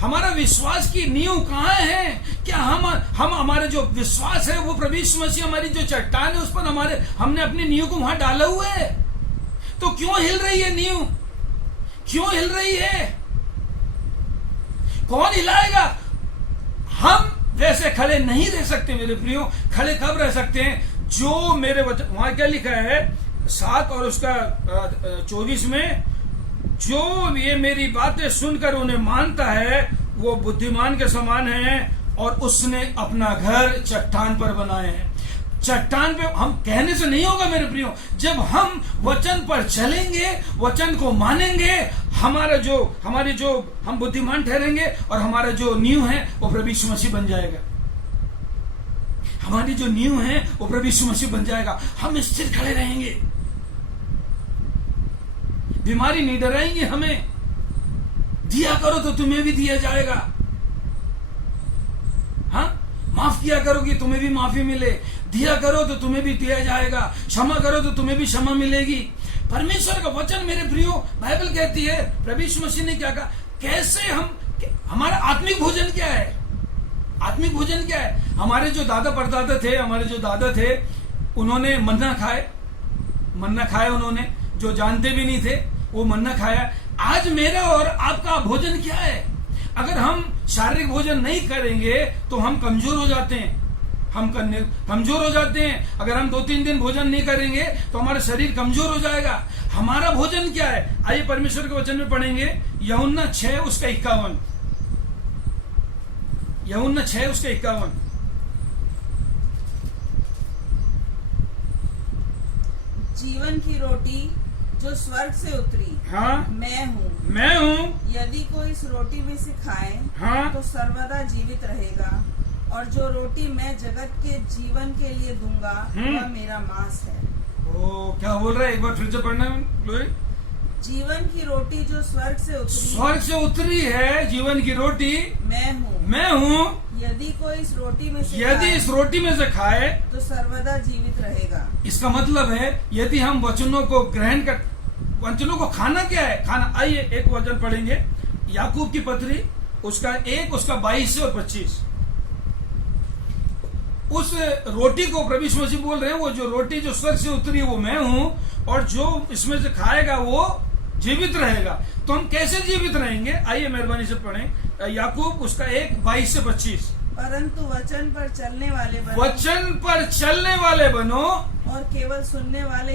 हमारा विश्वास की नींव कहाँ है? क्या हम हमारे जो विश्वास है वो प्रभु यीशु मसीह हमारी जो चट्टान है उस पर हमने अपनी नींव को वहां डाला हुआ है? तो क्यों हिल रही है नींव? क्यों हिल रही है? कौन हिलाएगा? हम वैसे खड़े नहीं रह सकते मेरे प्रियो। खड़े कब रह सकते हैं? जो मेरे वहां क्या लिखा है 7 और उसका 24 में, जो ये मेरी बातें सुनकर उन्हें मानता है वो बुद्धिमान के समान है और उसने अपना घर चट्टान पर बनाए हैं। चट्टान पे हम कहने से नहीं होगा मेरे प्रियो, जब हम वचन पर चलेंगे, वचन को मानेंगे, हमारी जो हम बुद्धिमान ठहरेंगे और हमारा जो नींव है वो प्रभु यीशु मसीह बन जाएगा। हमारी जो नींव है वो प्रभु यीशु मसीह बन जाएगा। हम स्थिर खड़े रहेंगे, बीमारी नहीं डराएंगी हमें। दिया करो तो तुम्हें भी दिया जाएगा। हाँ, माफ किया करोगे तुम्हें भी माफी मिले, दिया करो तो तुम्हें भी दिया जाएगा, क्षमा करो तो तुम्हें भी क्षमा मिलेगी। परमेश्वर का वचन मेरे प्रियो, बाइबल कहती है, प्रभु यीशु मसीह ने क्या कहा, कैसे हमारा आत्मिक भोजन क्या है? आत्मिक भोजन क्या है? हमारे जो दादा परदादा थे, हमारे जो दादा थे, उन्होंने मन्ना खाए उन्होंने, जो जानते भी नहीं थे वो मन्ना खाया। आज मेरा और आपका भोजन क्या है? अगर हम शारीरिक भोजन नहीं करेंगे तो हम कमजोर हो जाते हैं, कमजोर हो जाते हैं। अगर हम 2-3 दिन भोजन नहीं करेंगे तो हमारा शरीर कमजोर हो जाएगा। हमारा भोजन क्या है? आइए परमेश्वर के वचन में पढ़ेंगे, यूहन्ना 6 उसका 51। यूहन्ना 6 उसका 51। जीवन की रोटी जो स्वर्ग से उतरी, हाँ, मैं हूँ। यदि कोई इस रोटी में से खाए, हाँ, तो सर्वदा जीवित रहेगा, और जो रोटी मैं जगत के जीवन के लिए दूंगा वह मेरा मांस है। ओ, क्या बोल रहा है? एक बार फिर से पढ़ना लोई। जीवन की रोटी जो स्वर्ग से उतरी है, जीवन की रोटी मैं हूँ। यदि कोई इस रोटी में से खाए तो सर्वदा जीवित रहेगा। इसका मतलब है यदि हम वचनों को वचनों को खाना क्या है? खाना। आइए एक वचन पढ़ेंगे, याकूब की पत्री उसका 1 उसका 22 और 25। उस रोटी को प्रभु यीशु मसीह बोल रहे हैं, वो जो रोटी जो स्वर्ग से उतरी वो मैं हूं, और जो इसमें से खाएगा वो जीवित रहेगा। तो हम कैसे जीवित रहेंगे? आइए मेहरबानी से पढ़ें, याकूब उसका 1 22 से 25। परंतु वचन पर चलने वाले बनो, और केवल सुनने वाले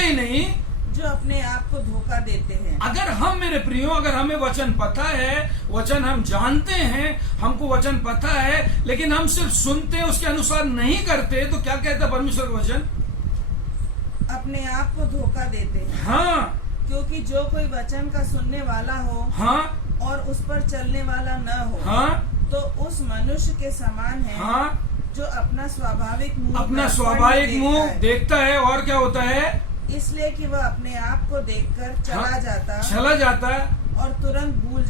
ही नहीं, जो अपने आप को धोखा देते हैं। अगर हम मेरे प्रियो, अगर हमें वचन पता है, वचन हम जानते हैं, हमको वचन पता है, लेकिन हम सिर्फ सुनते हैं, उसके अनुसार नहीं करते, तो क्या कहता है परमेश्वर का वचन? अपने आप को धोखा देते हैं। हाँ, क्योंकि जो कोई वचन का सुनने वाला हो, हाँ, और उस पर चलने वाला न हो, हाँ, तो उस मनुष्य के समान है, हाँ, जो अपना स्वाभाविक मुंह देखता है, और क्या होता है? इसलिए कि वह अपने आप को देखकर चला जाता है, और तुरंत भूल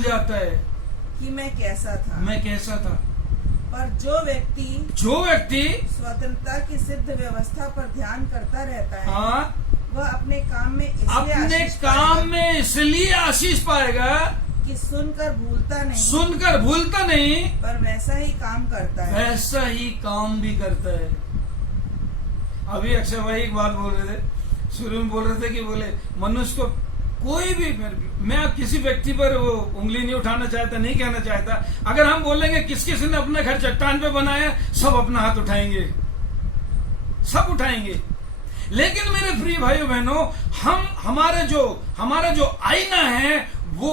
जाता है कि मैं कैसा था। पर जो व्यक्ति स्वतंत्रता की सिद्ध व्यवस्था पर ध्यान करता रहता है, हाँ, वह अपने काम में इसलिए आशीष पाएगा कि सुनकर भूलता नहीं, पर वैसा ही काम करता है, वैसा ही काम भी करता है। अभी अक्षय भाई एक बात बोल रहे थे, शुरू में बोल रहे थे कि बोले मनुष्य को कोई भी, मैं किसी व्यक्ति पर वो उंगली नहीं उठाना चाहता, नहीं कहना चाहता। अगर हम बोलेंगे किस किस ने अपना घर चट्टान पे बनाया, सब अपना हाथ उठाएंगे, सब उठाएंगे। लेकिन मेरे प्रिय भाइयों बहनों, हमारा जो आईना है वो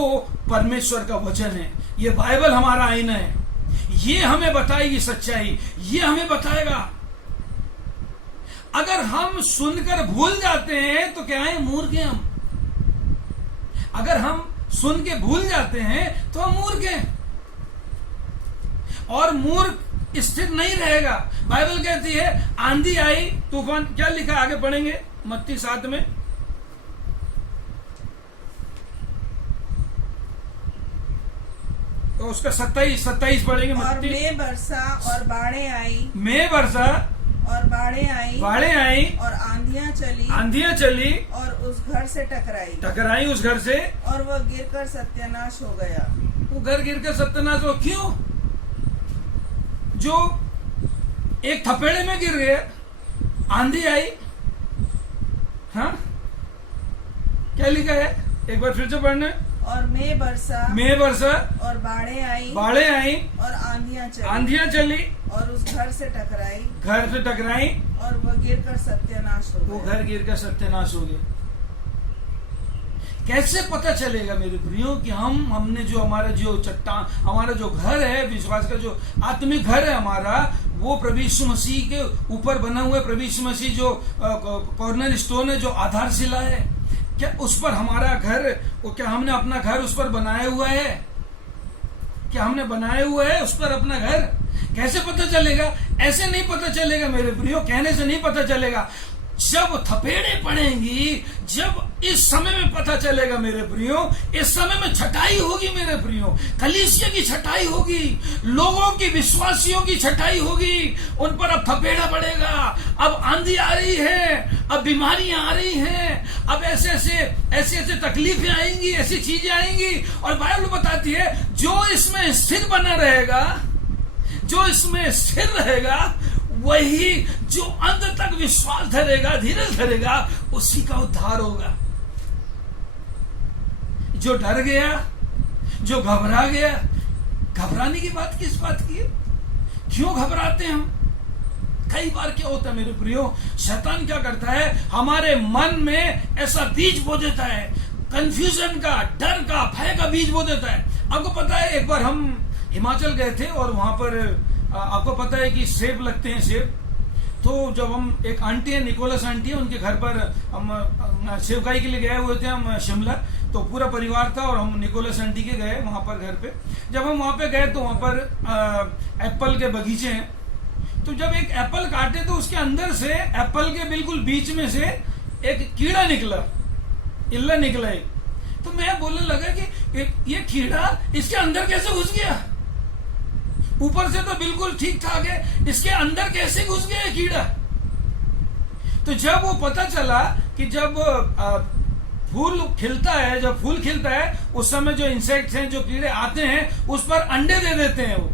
परमेश्वर का वचन है। ये बाइबल हमारा आईना है, ये हमें बताएगी सच्चाई, ये हमें बताएगा। अगर हम सुनकर भूल जाते हैं तो क्या है? मूर्ख हैं हम। अगर हम सुन के भूल जाते हैं तो हम मूर्ख हैं, और मूर्ख स्थिर नहीं रहेगा। बाइबल कहती है आंधी आई, तूफान, क्या लिखा आगे पढ़ेंगे मत्ती 7 में, तो उसका 27 पढ़ेंगे मत्ती। में बरसा और बाढ़ें आई, और आंधियां चली, और उस घर से टकराई उस घर से, और वह गिरकर सत्यानाश हो गया। वो घर गिरकर सत्यानाश हो। क्यों? जो एक थपेड़े में गिर गए, आंधी आई, हाँ, क्या लिखा है? एक बार फिर से पढ़ना। और में बरसा और बाढ़ें आई, और आंधियां चली, और उस घर से टकराई, और वह गिरकर सत्यानाश हो गया। वो घर गिरकर सत्यानाश हो गया। कैसे पता चलेगा मेरे प्रियो कि हमने जो हमारा जो चट्टान, हमारा जो घर है, विश्वास का जो आत्मिक घर है हमारा, वो प्रभु यीशु मसीह के ऊपर बना हुआ है। प्रभु यीशु मसीह जो कॉर्नर स्टोन है, जो आधारशिला है, क्या उस पर हमारा घर, क्या हमने अपना घर उस पर बनाया हुआ है? क्या हमने बनाया हुआ है उस पर अपना घर? कैसे पता चलेगा? ऐसे नहीं पता चलेगा मेरे प्रियो, कहने से नहीं पता चलेगा। जब थपेड़े पड़ेंगी, जब इस समय में पता चलेगा मेरे प्रियो। इस समय में छटाई होगी मेरे प्रियो, कलीसिया की छटाई होगी, लोगों की, विश्वासियों की छटाई होगी। उन पर अब थपेड़ा पड़ेगा। अब आंधी आ रही है, अब बीमारियां आ रही हैं, अब ऐसे तकलीफें आएंगी, ऐसी चीजें आएंगी। और बाइबल बताती है जो इसमें स्थिर बना रहेगा, जो इसमें स्थिर रहेगा, वही जो अंत तक विश्वास धरेगा, धीरज धरेगा, उसी का उद्धार होगा। जो डर गया, जो घबरा गया, घबराने की बात किस बात की है? क्यों घबराते हैं हम? कई बार क्या होता है मेरे प्रियो, शैतान क्या करता है, हमारे मन में ऐसा बीज बो देता है, कंफ्यूजन का, डर का, भय का बीज बो देता है। आपको पता है एक बार हम हिमाचल गए थे और वहां पर आपको पता है कि सेब लगते हैं, सेब। तो जब हम, एक आंटी है, निकोलस आंटी है, उनके घर पर हम सेवकाई के लिए गए हुए थे, हम शिमला। तो पूरा परिवार था और हम निकोलस आंटी के गए वहां पर घर पे। जब हम वहां पे गए तो वहां पर एप्पल के बगीचे हैं। तो जब एक एप्पल काटे तो उसके अंदर से, एप्पल के बिल्कुल बीच में से एक कीड़ा निकला, इल्ला निकला एक। तो मैं बोलने लगा कि ये कीड़ा इसके अंदर कैसे घुस गया? ऊपर से तो बिल्कुल ठीक ठाक है, इसके अंदर कैसे घुस गया कीड़ा? तो जब वो पता चला कि जब फूल खिलता है, जब फूल खिलता है उस समय जो इंसेक्ट्स हैं, जो कीड़े आते हैं, उस पर अंडे दे देते हैं वो।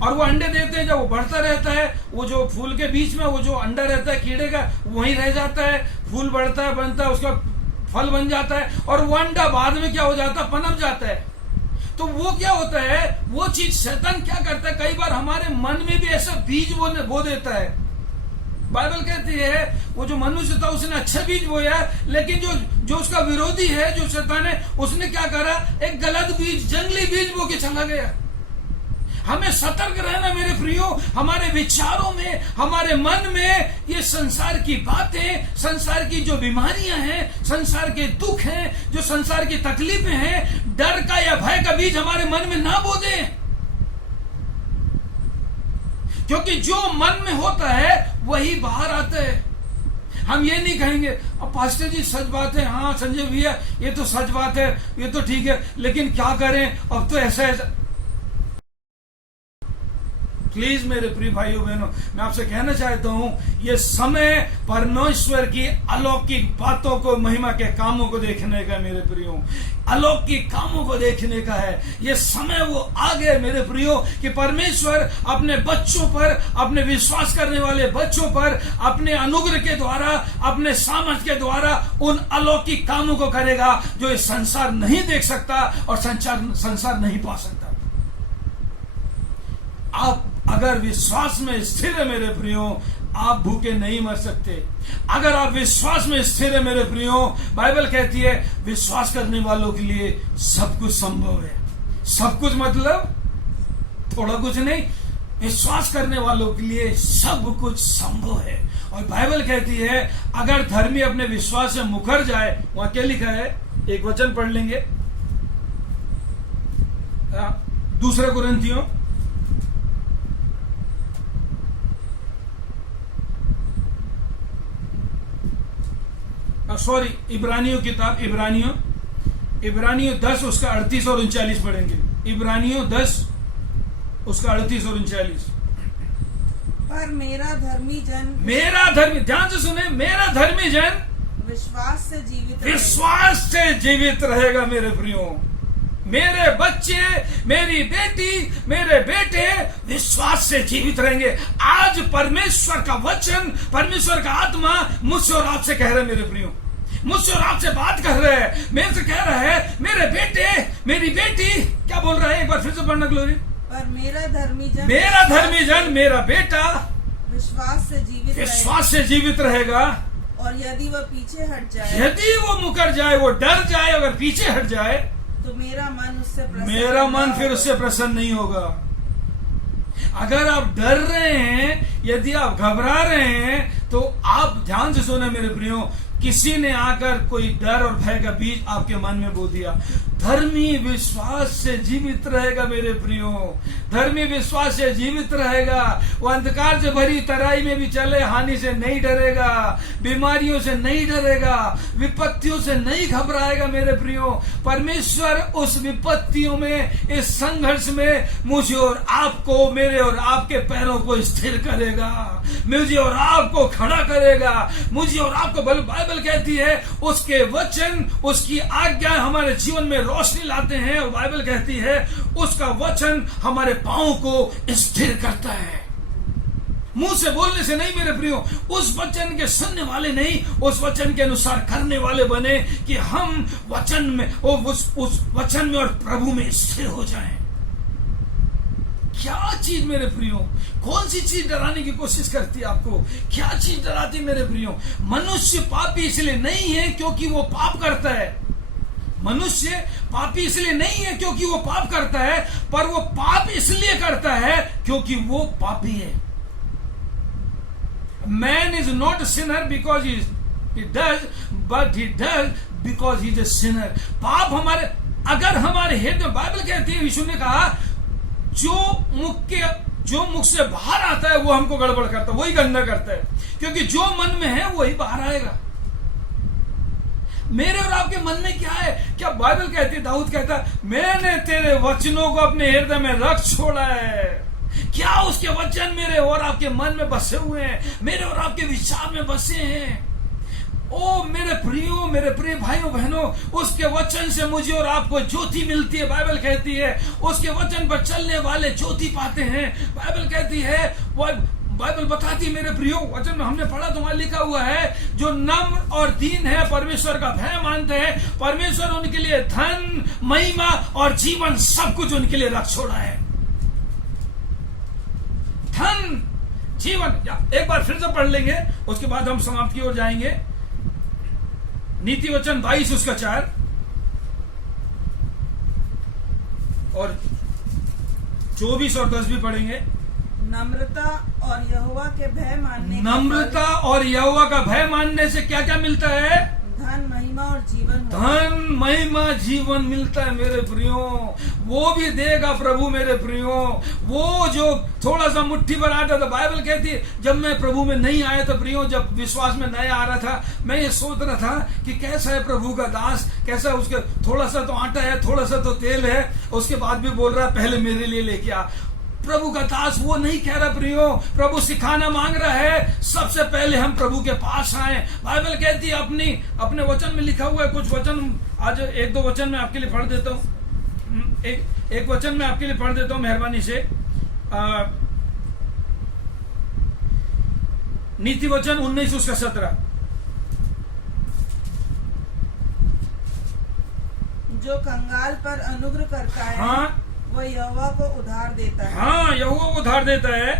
और वो अंडे देते हैं, जब वो बढ़ता रहता है, वो जो फूल के बीच में वो जो अंडा रहता है कीड़े का, वहीं रह जाता है। फूल बढ़ता है, बनता है, उसका फल बन जाता है, और वो अंडा बाद में क्या हो जाता है, पनप जाता है। तो वो क्या होता है, वो चीज शैतान क्या करता है, कई बार हमारे मन में भी ऐसा बीज बो देता है। बाइबल कहती है वो जो मनुष्य था उसने अच्छा बीज बोया, लेकिन जो उसका विरोधी है, जो शैतान है, उसने क्या करा, एक गलत बीज, जंगली बीज बो के चला गया। हमें सतर्क रहना मेरे प्रियो। हमारे विचारों में, हमारे मन में ये संसार की बातें, संसार की जो बीमारियां हैं, संसार के दुख हैं, जो संसार की तकलीफें हैं, डर का या भय का बीज हमारे मन में ना बो दे। क्योंकि जो मन में होता है वही बाहर आता है। हम ये नहीं कहेंगे अब पास्टर जी सच बात है, हाँ संजय भैया ये तो सच बात है, ये तो ठीक है, लेकिन क्या करें, अब तो ऐसा। प्लीज मेरे प्रिय भाइयों बहनों, मैं आपसे कहना चाहता हूं, ये समय परमेश्वर की अलौकिक बातों को, महिमा के कामों को देखने का मेरे प्रियो, अलौकिक कामों को देखने का है। ये समय वो आ गया मेरे प्रियो कि परमेश्वर अपने बच्चों पर, अपने विश्वास करने वाले बच्चों पर, अपने अनुग्रह के द्वारा, अपने सामर्थ के द्वारा उन अलौकिक कामों को करेगा जो ये संसार नहीं देख सकता और संसार नहीं पा सकता। आप अगर विश्वास में स्थिर है मेरे प्रियो, आप भूखे नहीं मर सकते। अगर आप विश्वास में स्थिर है मेरे प्रियो, बाइबल कहती है विश्वास करने वालों के लिए सब कुछ संभव है। सब कुछ मतलब थोड़ा कुछ नहीं, विश्वास करने वालों के लिए सब कुछ संभव है। और बाइबल कहती है अगर धर्मी अपने विश्वास से मुकर जाए, वहां क्या लिखा है, एक वचन पढ़ लेंगे, 2 कुरिन्थियों 10 उसका 38 और 39 पढ़ेंगे। इब्रानियों 10 उसका 38 और 39। पर मेरा धर्मी जन, ध्यान से सुने, मेरा धर्मी जन विश्वास से जीवित रहेगा मेरे प्रियो। मेरे बच्चे, मेरी बेटी, मेरे बेटे विश्वास से जीवित रहेंगे। आज परमेश्वर का वचन, परमेश्वर का आत्मा मुझसे और आपसे कह रहे हैं मेरे प्रियो, मुझसे और आपसे बात कर रहे हैं, मेरे से कह रहा है मेरे बेटे, मेरी बेटी, क्या बोल रहा है, एक बार फिर से पढ़ना ग्लोरी। पर मेरा धर्मी जन, मेरा बेटा विश्वास से जीवित रहेगा। और यदि वह पीछे हट जाए, यदि वो मुकर जाए, वो डर जाए, अगर पीछे हट जाए, तो मेरा मन उससे प्रसन्न मेरा मन न फिर होगा। उससे प्रसन्न नहीं होगा। अगर आप डर रहे हैं, यदि आप घबरा रहे हैं, तो आप ध्यान से सुने मेरे प्रियो, किसी ने आकर कोई डर और भय का बीज आपके मन में बो दिया। धर्मी विश्वास से जीवित रहेगा मेरे प्रियो, धर्मी विश्वास से जीवित रहेगा। वो अंधकार से भरी तराई में भी चले, हानि से नहीं डरेगा, बीमारियों से नहीं डरेगा, विपत्तियों से नहीं घबराएगा मेरे प्रियो। परमेश्वर उस विपत्तियों में, इस संघर्ष में मुझे और आपको, मेरे और आपके पैरों को स्थिर करेगा, मुझे और आपको खड़ा करेगा, मुझे और आपको। बाइबल कहती है उसके वचन, उसकी आज्ञा हमारे जीवन में रोशनी लाते हैं, और बाइबल कहती है उसका वचन हमारे पांव को स्थिर करता है। मुंह से बोलने से नहीं मेरे प्रियो, उस वचन के सुनने वाले नहीं, उस वचन के अनुसार करने वाले बने, कि हम वचन में, उस वचन में और प्रभु में स्थिर हो जाएं। क्या चीज मेरे प्रियो, कौन सी चीज डराने की कोशिश करती है आपको? क्या चीज डराती मेरे प्रियो? मनुष्य पापी इसलिए नहीं है क्योंकि वो पाप करता है। मनुष्य पापी इसलिए नहीं है क्योंकि वो पाप करता है, पर वो पाप इसलिए करता है क्योंकि वो पापी है। Man is not Sinner because he does, but he does because he is a sinner. पाप हमारे, अगर हमारे हृदय, बाइबल कहती है, यीशु ने कहा जो मुख से बाहर आता है वो हमको गड़बड़ करता है, वही गंदा करता है, क्योंकि जो मन में है वही बाहर आएगा। मेरे और आपके मन में क्या है? क्या बाइबल कहती है, दाऊद कहता है, मैंने तेरे वचनों को अपने हृदय में रख छोड़ा है। क्या उसके वचन मेरे और आपके मन में बसे हुए हैं, मेरे और आपके विचार में बसे हैं? ओ मेरे प्रियो, मेरे प्रिय भाइयों बहनों, उसके वचन से मुझे और आपको ज्योति मिलती है। बाइबल कहती है उसके वचन पर चलने वाले ज्योति पाते हैं। बाइबल कहती है, बाइबल बताती है मेरे प्रियो, वचन में हमने पढ़ा, तुम्हारा लिखा हुआ है, जो नम्र और दीन है, परमेश्वर का भय मानते हैं, परमेश्वर उनके लिए धन, महिमा और जीवन सब कुछ उनके लिए रख छोड़ा है। धन, जीवन, एक बार फिर से पढ़ लेंगे, उसके बाद हम समाप्ति की ओर जाएंगे। नीति वचन 22 उसका 4 और 24 और 10 भी पढ़ेंगे। नम्रता और यहोवा के भय मानने, नम्रता और यहोवा का भय मानने से क्या क्या मिलता है? धन, महिमा और जीवन। धन, महिमा, जीवन मिलता है मेरे प्रियो। वो भी देगा प्रभु मेरे प्रियो। वो जो थोड़ा सा मुट्ठी भर आटा था, बाइबल कहती है, जब मैं प्रभु में नहीं आया था प्रियो, जब विश्वास में नया आ रहा था, मैं ये सोच रहा था कि कैसा है प्रभु का दास, कैसा उसके, थोड़ा सा तो आटा है, थोड़ा सा तो तेल है, उसके बाद भी बोल रहा है पहले मेरे लिए लेके आ। प्रभु का दास वो नहीं कह रहा प्रियो, प्रभु सिखाना मांग रहा है, सबसे पहले हम प्रभु के पास आए। बाइबल कहती है, अपने वचन में लिखा हुआ है, कुछ वचन आज एक दो वचन में आपके लिए पढ़ देता हूं। एक वचन में आपके लिए पढ़ देता हूं मेहरबानी से। नीति वचन 19 उसका 17। जो कंगाल पर अनुग्रह करता है, हाँ, वह यहोवा को उधार देता है। हाँ, यहोवा को उधार देता है,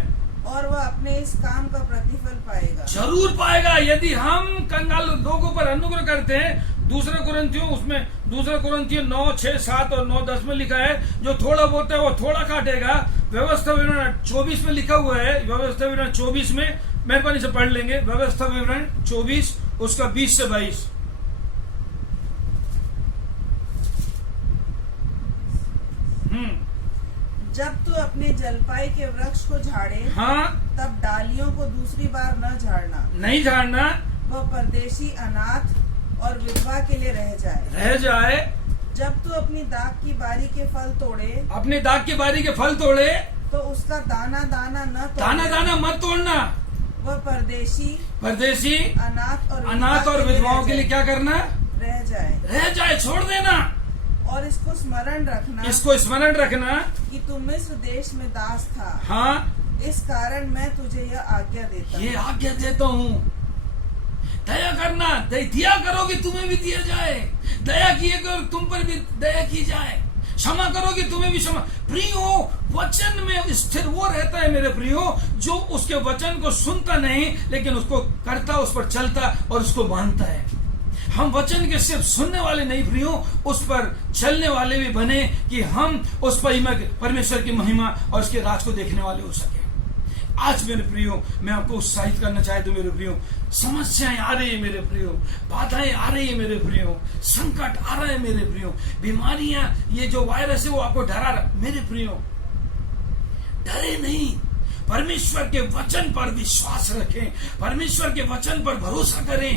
और वह अपने इस काम का प्रतिफल पाएगा। जरूर पाएगा। यदि हम कंगाल लोगों पर अनुग्रह करते हैं, दूसरे कुरिन्थियों 9, 6, 7 और 9, 10 में लिखा है, जो थोड़ा बोता है वो थोड़ा काटेगा। व्यवस्था विवरण 24 में लिखा हुआ है, व्यवस्था विवरण 24 में मेहरबानी से पढ़ लेंगे, व्यवस्था विवरण 24 उसका 20 से 22। जब तू अपने जलपाई के वृक्ष को झाड़े, हाँ, तब डालियों को दूसरी बार न झाड़ना, नहीं झाड़ना, वह परदेशी, अनाथ और विधवा के लिए रह जाए। जब तू अपनी दाख की बारी के फल तोड़े, तो उसका दाना दाना न तोड़ना, दाना मत तोड़ना। वह परदेशी, अनाथ और विधवाओं के लिए क्या करना? रह जाए, छोड़ देना। और इसको स्मरण रखना कि तू मिस्र देश में दास था। हाँ, इस कारण मैं तुझे यह आज्ञा देता हूँ। दया करना, दिया करो कि तुम्हें भी दिया जाए, दया किए करो तुम पर भी दया की जाए। क्षमा करोगे तुम्हें भी क्षमा। प्रियो, वचन में स्थिर वो रहता है मेरे प्रियो जो उसके वचन को सुनता नहीं लेकिन उसको करता, उस पर चलता और उसको मानता है। हम वचन के सिर्फ सुनने वाले नहीं प्रियो, उस पर चलने वाले भी बने कि हम उस परमेश्वर की महिमा और उसके राज को देखने वाले हो सके। आज मेरे प्रियो, मैं आपको उत्साहित करना चाहता हूं मेरे प्रियो। समस्याएं आ रही है मेरे प्रियो, बाधाएं आ रही है मेरे प्रियो, संकट आ रहा है मेरे प्रियो, बीमारियां, ये जो वायरस है वो आपको डरा रहा। मेरे प्रियो, डरे नहीं, परमेश्वर के वचन पर विश्वास रखें, परमेश्वर के वचन पर भरोसा करें।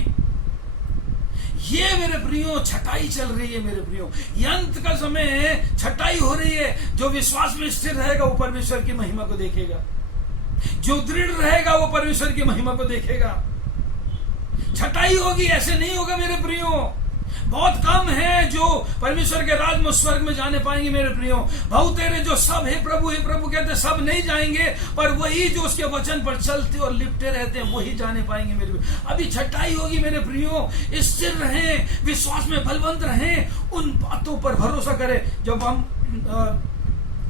ये मेरे प्रियो छटाई चल रही है मेरे प्रियो, ये अंत का समय है, छटाई हो रही है। जो विश्वास में स्थिर रहेगा वो परमेश्वर की महिमा को देखेगा, जो दृढ़ रहेगा वो परमेश्वर की महिमा को देखेगा। छटाई होगी, ऐसे नहीं होगा मेरे प्रियो। बहुत कम है जो परमेश्वर के राज में स्वर्ग में जाने पाएंगे मेरे प्रियो। बहुत तेरे जो सब हे प्रभु कहते सब नहीं जाएंगे, पर वही जो उसके वचन पर चलते और लिपटे रहते हैं वही जाने पाएंगे मेरे प्रियो। अभी छटाई होगी मेरे प्रियो, स्थिर रहें, विश्वास में बलवंत रहें, उन बातों पर भरोसा करें। जब हम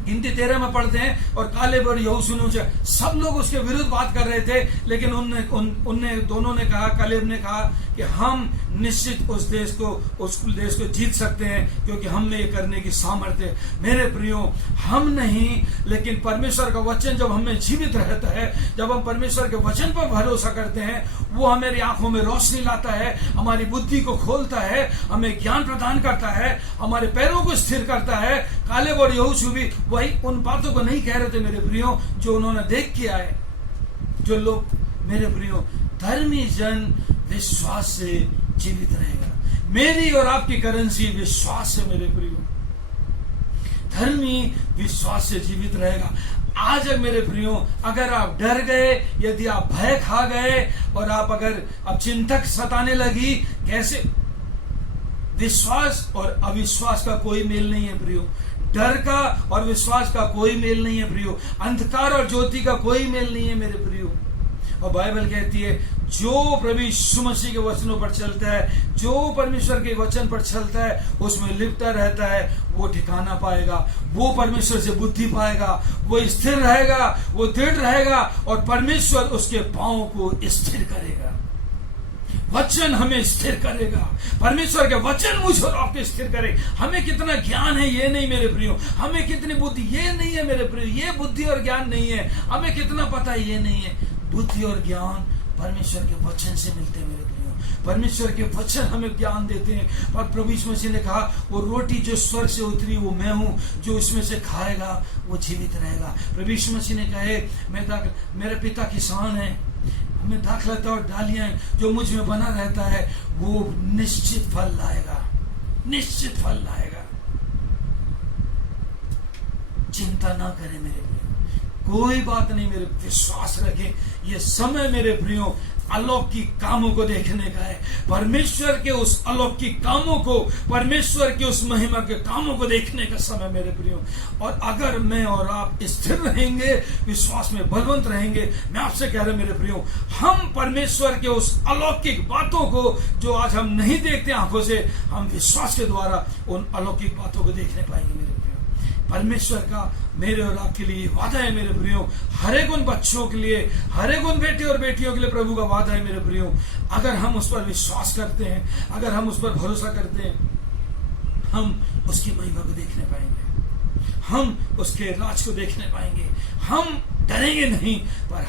गिनती 13 में पढ़ते हैं और कालेब और यहोशू सब लोग उसके विरुद्ध बात कर रहे थे, लेकिन उनने दोनों ने कहा, कालेब ने कहा कि हम निश्चित उस देश को जीत सकते हैं क्योंकि हम में ये करने की सामर्थ्य है। मेरे प्रियो, हम नहीं लेकिन परमेश्वर का वचन जब हमें जीवित रहता है, जब हम परमेश्वर के वचन पर भरोसा करते हैं, वो हमारी आंखों में रोशनी लाता है, हमारी बुद्धि को खोलता है, हमें ज्ञान प्रदान करता है, हमारे पैरों को स्थिर करता है। कालेब और यहोशू भी वही उन बातों को नहीं कह रहे थे मेरे प्रियो जो उन्होंने देख के आए। जो लोग मेरे प्रियो, धर्मी जन विश्वास से जीवित रहेगा। मेरी और आपकी करेंसी विश्वास से मेरे प्रियो, धर्मी विश्वास से जीवित रहेगा। आज मेरे प्रियो, अगर आप डर गए, यदि आप भय खा गए और आप अगर अब चिंतक सताने लगी, कैसे? विश्वास और अविश्वास का कोई मेल नहीं है प्रियो, डर का और विश्वास का कोई मेल नहीं है प्रियो, अंधकार और ज्योति का कोई मेल नहीं है मेरे प्रियो। और बाइबल कहती है जो प्रभु यीशु मसीह के वचनों पर चलता है, जो परमेश्वर के वचन पर चलता है, उसमें लिपटा रहता है, वो ठिकाना पाएगा, वो परमेश्वर से बुद्धि पाएगा, वो स्थिर रहेगा, वो दृढ़ रहेगा और परमेश्वर उसके पांवों को स्थिर करेगा। वचन हमें स्थिर करेगा, परमेश्वर के वचन मुझे और आपके स्थिर करे। हमें कितना ज्ञान है ये नहीं मेरे प्रियो, हमें कितनी बुद्धि ये नहीं है मेरे प्रियो, ये बुद्धि और ज्ञान नहीं है। हमें कितना पता है ये नहीं है। बुद्धि और ज्ञान परमेश्वर के वचन से मिलते हैं मेरे प्रियो। परमेश्वर के वचन हमें ज्ञान देते हैं। और प्रभु यीशु मसीह ने कहा, वो रोटी जो स्वर्ग से उतरी वो मैं हूं, जो इसमें से खाएगा वो जीवित रहेगा। प्रभु यीशु मसीह ने कहे, मेरे पिता किसान है, हमें दाखलता और डालियां, जो मुझ में बना रहता है वो निश्चित फल लाएगा, निश्चित फल लाएगा। चिंता ना करें मेरे प्रियो, कोई बात नहीं मेरे, विश्वास रखें। ये समय मेरे प्रियो अलौकिक कामों को देखने का है, परमेश्वर के उस अलौकिक कामों को, परमेश्वर के उस महिमा के कामों को देखने का समय मेरे प्रियो। और अगर मैं और आप स्थिर रहेंगे, विश्वास में बलवंत रहेंगे, मैं आपसे कह रहा हूं मेरे प्रियो, हम परमेश्वर के उस अलौकिक बातों को जो आज हम नहीं देखते आंखों से, हम विश्वास के द्वारा उन अलौकिक बातों को देखने पाएंगे मेरे प्रियो। परमेश्वर का मेरे और आपके लिए वादा है मेरे प्रियो, हर एक उन बच्चों के लिए, हर एक उन बेटे और बेटियों के लिए प्रभु का वादा है मेरे प्रियो। अगर हम उस पर विश्वास करते हैं, अगर हम उस पर भरोसा करते हैं, हम उसकी महिमा को देखने पाएंगे, हम उसके राज को देखने पाएंगे। हम डरेंगे नहीं, पर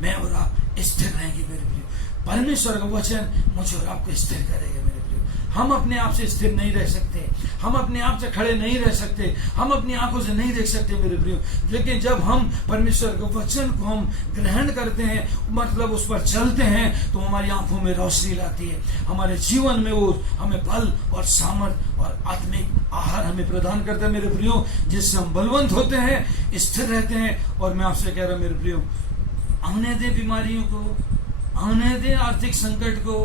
मैं और आप स्थिर रहेंगे मेरे प्रियो। परमेश्वर का वचन मुझे और आपको स्थिर करेगा मेरे प्रियो। हम अपने आप से स्थिर नहीं रह सकते, हम अपने आप से खड़े नहीं रह सकते, हम अपनी आंखों से नहीं देख सकते मेरे प्रियो। लेकिन जब हम परमेश्वर के वचन को हम ग्रहण करते हैं, मतलब उस पर चलते हैं, तो हमारी आंखों में रोशनी लाती है, हमारे जीवन में वो हमें बल और सामर्थ और आत्मिक आहार हमें प्रदान करता है मेरे प्रियो, जिससे हम बलवंत होते हैं, स्थिर रहते हैं। और मैं आपसे कह रहा हूं मेरे प्रियो, आने दे बीमारियों को, आने दे आर्थिक संकट को,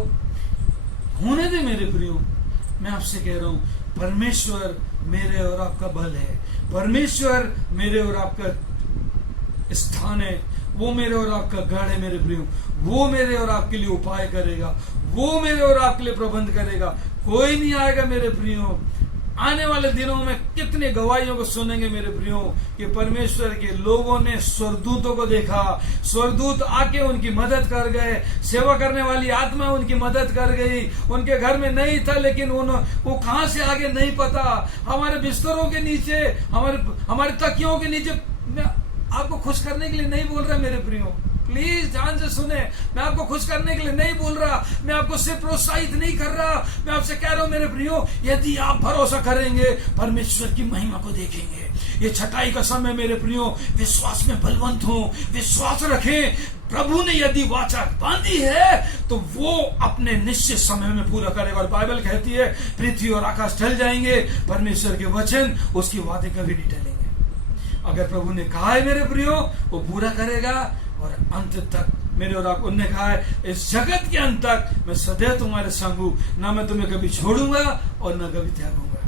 होने दे मेरे प्रियो। मैं आपसे कह रहा हूं, परमेश्वर मेरे और आपका बल है, परमेश्वर मेरे और आपका स्थान है, वो मेरे और आपका गढ़ है मेरे प्रियो। वो मेरे और आपके लिए उपाय करेगा, वो मेरे और आपके लिए प्रबंध करेगा। कोई नहीं आएगा मेरे प्रियो, आने वाले दिनों में कितने गवाहियों को सुनेंगे मेरे प्रियो कि परमेश्वर के लोगों ने स्वर्गदूतों को देखा, स्वर्गदूत आके उनकी मदद कर गए, सेवा करने वाली आत्मा उनकी मदद कर गई। उनके घर में नहीं था लेकिन वो कहां से आगे नहीं पता, हमारे बिस्तरों के नीचे, हमारे तकियों के नीचे। मैं आपको खुश करने के लिए नहीं बोल रहा मेरे प्रियो, प्लीज ध्यान से सुने, मैं आपको खुश करने के लिए नहीं बोल रहा, मैं आपको सिर्फ प्रोत्साहित नहीं कर रहा, मैं आपसे कह रहा हूं मेरे प्रियो, यदि आप भरोसा करेंगे परमेश्वर की महिमा को देखेंगे। ये छटाई का समय मेरे प्रियो, विश्वास में बलवंत हो, विश्वास रखें। प्रभु ने यदि वाचा बांधी है तो वो अपने निश्चित समय में पूरा करेगा। और बाइबल कहती है पृथ्वी और आकाश टल जाएंगे, परमेश्वर के वचन उसके वादे कभी नहीं टलेंगे। अगर प्रभु ने कहा है मेरे प्रियो, वो पूरा करेगा। और अंत तक मेरे और आप, उन्होंने कहा है इस जगत के अंत तक मैं सदैव तुम्हारे संग हूं, ना मैं तुम्हें कभी छोड़ूंगा और ना कभी त्यागूंगा।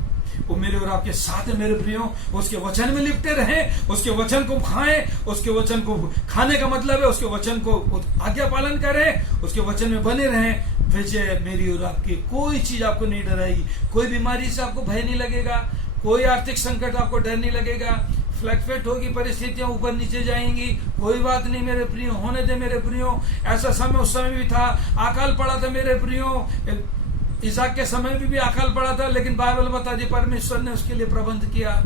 वो मेरे और आपके साथ है मेरे प्रियो। उसके वचन में लिपटे रहें, उसके वचन को खाएं। उसके वचन को खाने का मतलब है उसके वचन को आज्ञा पालन करें, उसके वचन में बने रहें। विजय मेरी और आपकी, कोई चीज आपको नहीं डराएगी, कोई बीमारी से आपको भय नहीं लगेगा, कोई आर्थिक संकट आपको डर नहीं लगेगा, फ्लक्चुएट होगी, परिस्थितियां ऊपर नीचे जाएंगी, कोई बात नहीं मेरे प्रियो, होने दे मेरे प्रियो। ऐसा समय उस समय भी था, अकाल पड़ा था मेरे प्रियो, इसहाक के समय में भी अकाल पड़ा था, लेकिन बाइबल बता दी परमेश्वर ने उसके लिए प्रबंध किया।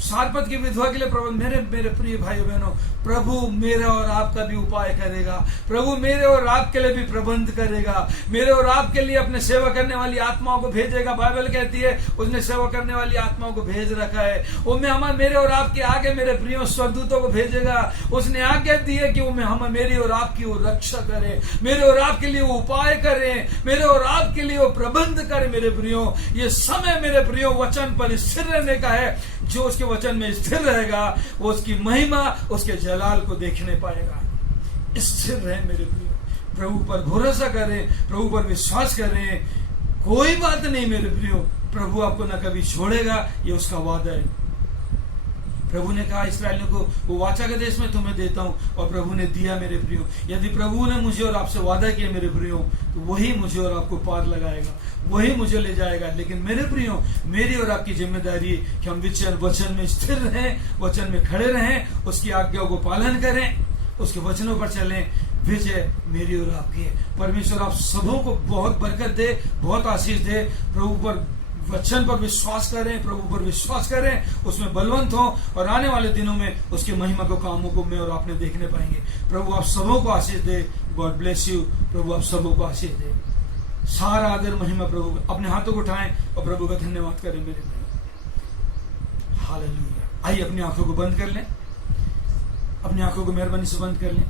सारपत की विधवा के लिए प्रबंध। मेरे प्रिय भाइयों बहनों, प्रभु मेरा और आपका भी उपाय करेगा, प्रभु मेरे और आपके लिए भी प्रबंध करेगा, मेरे और आपके लिए अपने सेवा करने वाली आत्माओं को भेजेगा। बाइबल कहती है उसने सेवा करने वाली आत्माओं को भेज रखा है। वो में मेरे और आपके आगे मेरे प्रियो स्वर्गदूतों को भेजेगा। उसने आज्ञा दी है कि वो हम मेरी और आपकी वो रक्षा करे, मेरे और आपके लिए वो उपाय करें, मेरे और आपके लिए वो प्रबंध करे। मेरे प्रियो, ये समय मेरे प्रियो वचन पर स्थिर रहने का है। जो उसके वचन में स्थिर रहेगा वो उसकी महिमा, उसके जलाल को देखने पाएगा। स्थिर रहे मेरे प्रियो, प्रभु पर भरोसा करें, प्रभु पर विश्वास करें। कोई बात नहीं मेरे प्रियो, प्रभु आपको न कभी छोड़ेगा, ये उसका वादा है। प्रभु ने कहा इस्राएलियों को वो वाचा के देश में तुम्हें देता हूं, और प्रभु ने दिया मेरे प्रियो। यदि प्रभु ने मुझे और आपसे वादा किया मेरे प्रियो, तो वही मुझे और आपको पार लगाएगा, वही मुझे ले जाएगा। लेकिन मेरे प्रियो, मेरी और आपकी जिम्मेदारी है कि हम वचन में स्थिर रहें, वचन में खड़े रहें, उसकी आज्ञाओं को पालन करें, उसके वचनों पर चलें। विजय मेरी और आपकी है। परमेश्वर आप सबों को बहुत बरकत दे, बहुत आशीष दे। प्रभु पर वचन पर विश्वास करें, प्रभु पर विश्वास करें, उसमें बलवंत हो, और आने वाले दिनों में उसकी महिमा को, कामों को मैं और आपने देखने पाएंगे। प्रभु आप सबों को आशीष दे। God bless you. प्रभु आप सबों को आशीष दे। सारा आदर महिमा प्रभु। अपने हाथों को उठाएं और प्रभु का धन्यवाद करें मेरे भाई। हालेलुया। आइए अपनी आंखों को बंद कर लें, अपनी आंखों को मेहरबानी से बंद कर लें।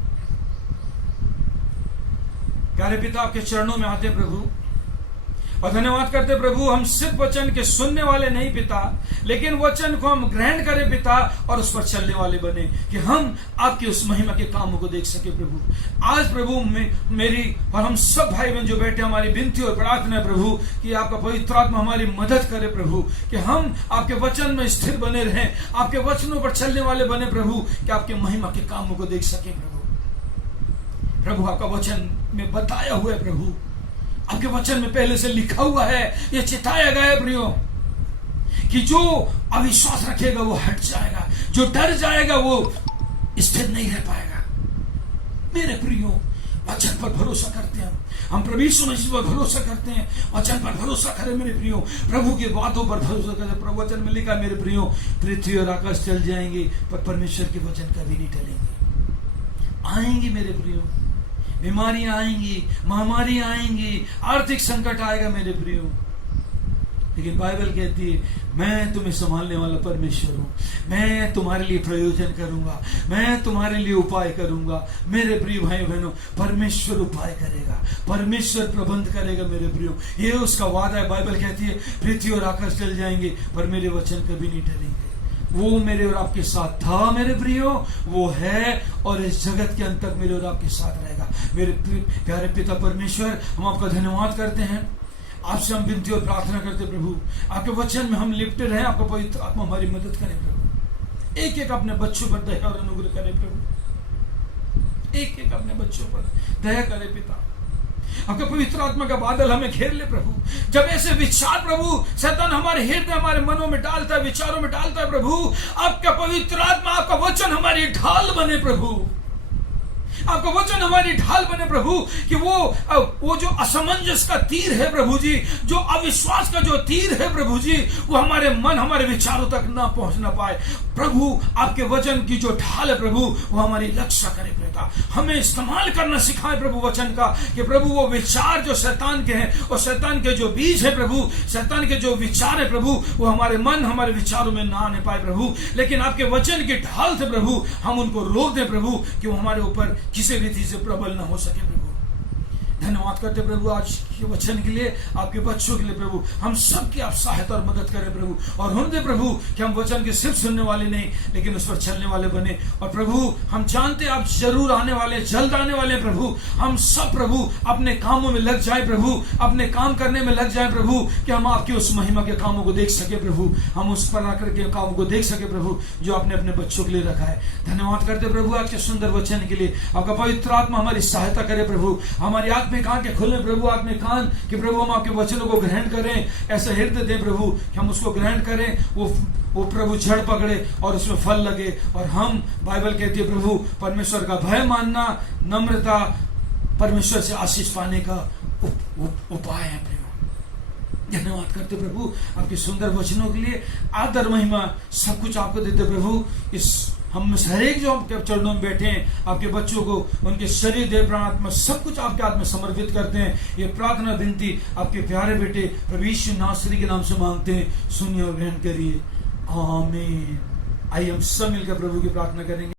प्यारे पिता, आपके चरणों में आते प्रभु और धन्यवाद करते प्रभु। हम सिर्फ वचन के सुनने वाले नहीं पिता, लेकिन वचन को हम ग्रहण करें पिता, और उस पर चलने वाले बने, कि हम आपकी उस महिमा के कामों को देख सके प्रभु। आज प्रभु मेरी और हम सब भाई बहन जो बैठे, हमारी विनती और प्रार्थना है प्रभु कि आपका पवित्र आत्मा हमारी मदद करे प्रभु, कि हम आपके वचन में स्थिर बने रहें, आपके वचनों पर चलने वाले बने प्रभु, कि आपके महिमा के कामों को देख सके प्रभु। प्रभु आपका वचन में बताया हुआ है प्रभु, आपके वचन में पहले से लिखा हुआ है, ये चिताया गया है प्रियो, कि जो अविश्वास रखेगा वो हट जाएगा, जो डर जाएगा वो स्थिर नहीं रह पाएगा। मेरे प्रियो, वचन पर भरोसा करते हैं हम, प्रभु यीशु मसीह पर भरोसा करते हैं, वचन पर भरोसा करें मेरे प्रियो, प्रभु की बातों पर भरोसा करें। प्रभु वचन में लिखा मेरे प्रियो, पृथ्वी और आकाश चल जाएंगे पर परमेश्वर के वचन कभी नहीं टलेंगे। आएंगी मेरे प्रियो, बीमारियां आएंगी, महामारियां आएंगी, आर्थिक संकट आएगा मेरे प्रियो, लेकिन बाइबल कहती है मैं तुम्हें संभालने वाला परमेश्वर हूं, मैं तुम्हारे लिए प्रयोजन करूंगा, मैं तुम्हारे लिए उपाय करूंगा। मेरे प्रिय भाई बहनों, परमेश्वर उपाय करेगा, परमेश्वर प्रबंध करेगा मेरे प्रियो, ये उसका वादा है। बाइबल कहती है पृथ्वी और आकाश टल जाएंगे पर मेरे वचन कभी नहीं टलेंगे। वो मेरे और आपके साथ था मेरे प्रियो, वो है और इस जगत के अंत तक मेरे और आपके साथ रहेगा। मेरे प्यारे पिता परमेश्वर, हम आपका धन्यवाद करते हैं, आपसे हम विनती और प्रार्थना करते प्रभु, आपके वचन में हम लिपटे रहे, आपका पवित्र आत्मा हमारी मदद करें प्रभु। एक एक अपने बच्चों पर दया और अनुग्रह करें प्रभु, एक एक अपने बच्चों पर दया करें पिता। आपका पवित्र आत्मा का बादल हमें घेर ले प्रभु। जब ऐसे विचार प्रभु शैतान हमारे हृदय हमारे मनों में डालता है, विचारों में डालता है प्रभु, आपका पवित्र आत्मा आपका वचन हमारी ढाल बने प्रभु, आपका वचन हमारी ढाल बने प्रभु, कि वो जो असमंजस का तीर है प्रभु जी, जो अविश्वास का जो तीर है प्रभु जी, वो हमारे मन हमारे विचारों तक ना पहुंच ना पाए प्रभु। आपके वचन की जो ढाल है प्रभु, वो हमारी रक्षा करे पिता, हमें इस्तेमाल करना सिखाए प्रभु वचन का, कि प्रभु वो विचार जो शैतान के हैं और शैतान के जो बीज है प्रभु, शैतान के जो विचार है प्रभु, वो हमारे मन हमारे विचारों में ना आने पाए प्रभु, लेकिन आपके वचन की ढाल से प्रभु हम उनको रोक दें प्रभु, कि वो हमारे ऊपर किसी रीति से प्रबल ना हो सके प्रभु। धन्यवाद करते प्रभु आज के वचन के लिए, आपके बच्चों के लिए प्रभु, हम सबकी आप सहायता और मदद करें प्रभु, और हम दे प्रभु कि हम वचन के सिर्फ सुनने वाले नहीं लेकिन उस पर चलने वाले बने। और प्रभु हम जानते आप जरूर आने वाले, जल्द आने वाले प्रभु, हम सब प्रभु अपने कामों में लग जाए प्रभु, अपने काम करने में लग जाए प्रभु, कि हम आपकी उस महिमा के कामों को देख सके प्रभु, हम उस पर आकर के कामों को देख सके प्रभु जो आपने अपने बच्चों के लिए रखा है। धन्यवाद करते प्रभु आज के सुंदर वचन के लिए, आपका पवित्र आत्मा हमारी सहायता करे प्रभु, हमारी आत्मिक कान के खुले प्रभु, आत्मिक कान कि प्रभु हम आपके वचनों को ग्रहण करें, ऐसा हृदय दे प्रभु कि हम उसको ग्रहण करें, वो प्रभु जड़ पकड़े और उसमें फल लगे। और हम बाइबल कहती है प्रभु परमेश्वर का भय मानना, नम्रता परमेश्वर से आशीष पाने का उपाय है प्रभु। धन्यवाद करते प्रभु आपके सुंदर वचनों के लिए, आदर महिमा सब कुछ आपको देते प्रभु। इस हम हर एक जो आपके चरणों में बैठे हैं, आपके बच्चों को उनके शरीर देह प्राण आत्मा सब कुछ आपके हाथ में समर्पित करते हैं। ये प्रार्थना विनती आपके प्यारे बेटे प्रभु यीशु नासरी के नाम से मांगते हैं, सुनिए और ग्रहण करिए, आमीन। आइए हम सब मिलकर प्रभु की प्रार्थना करेंगे।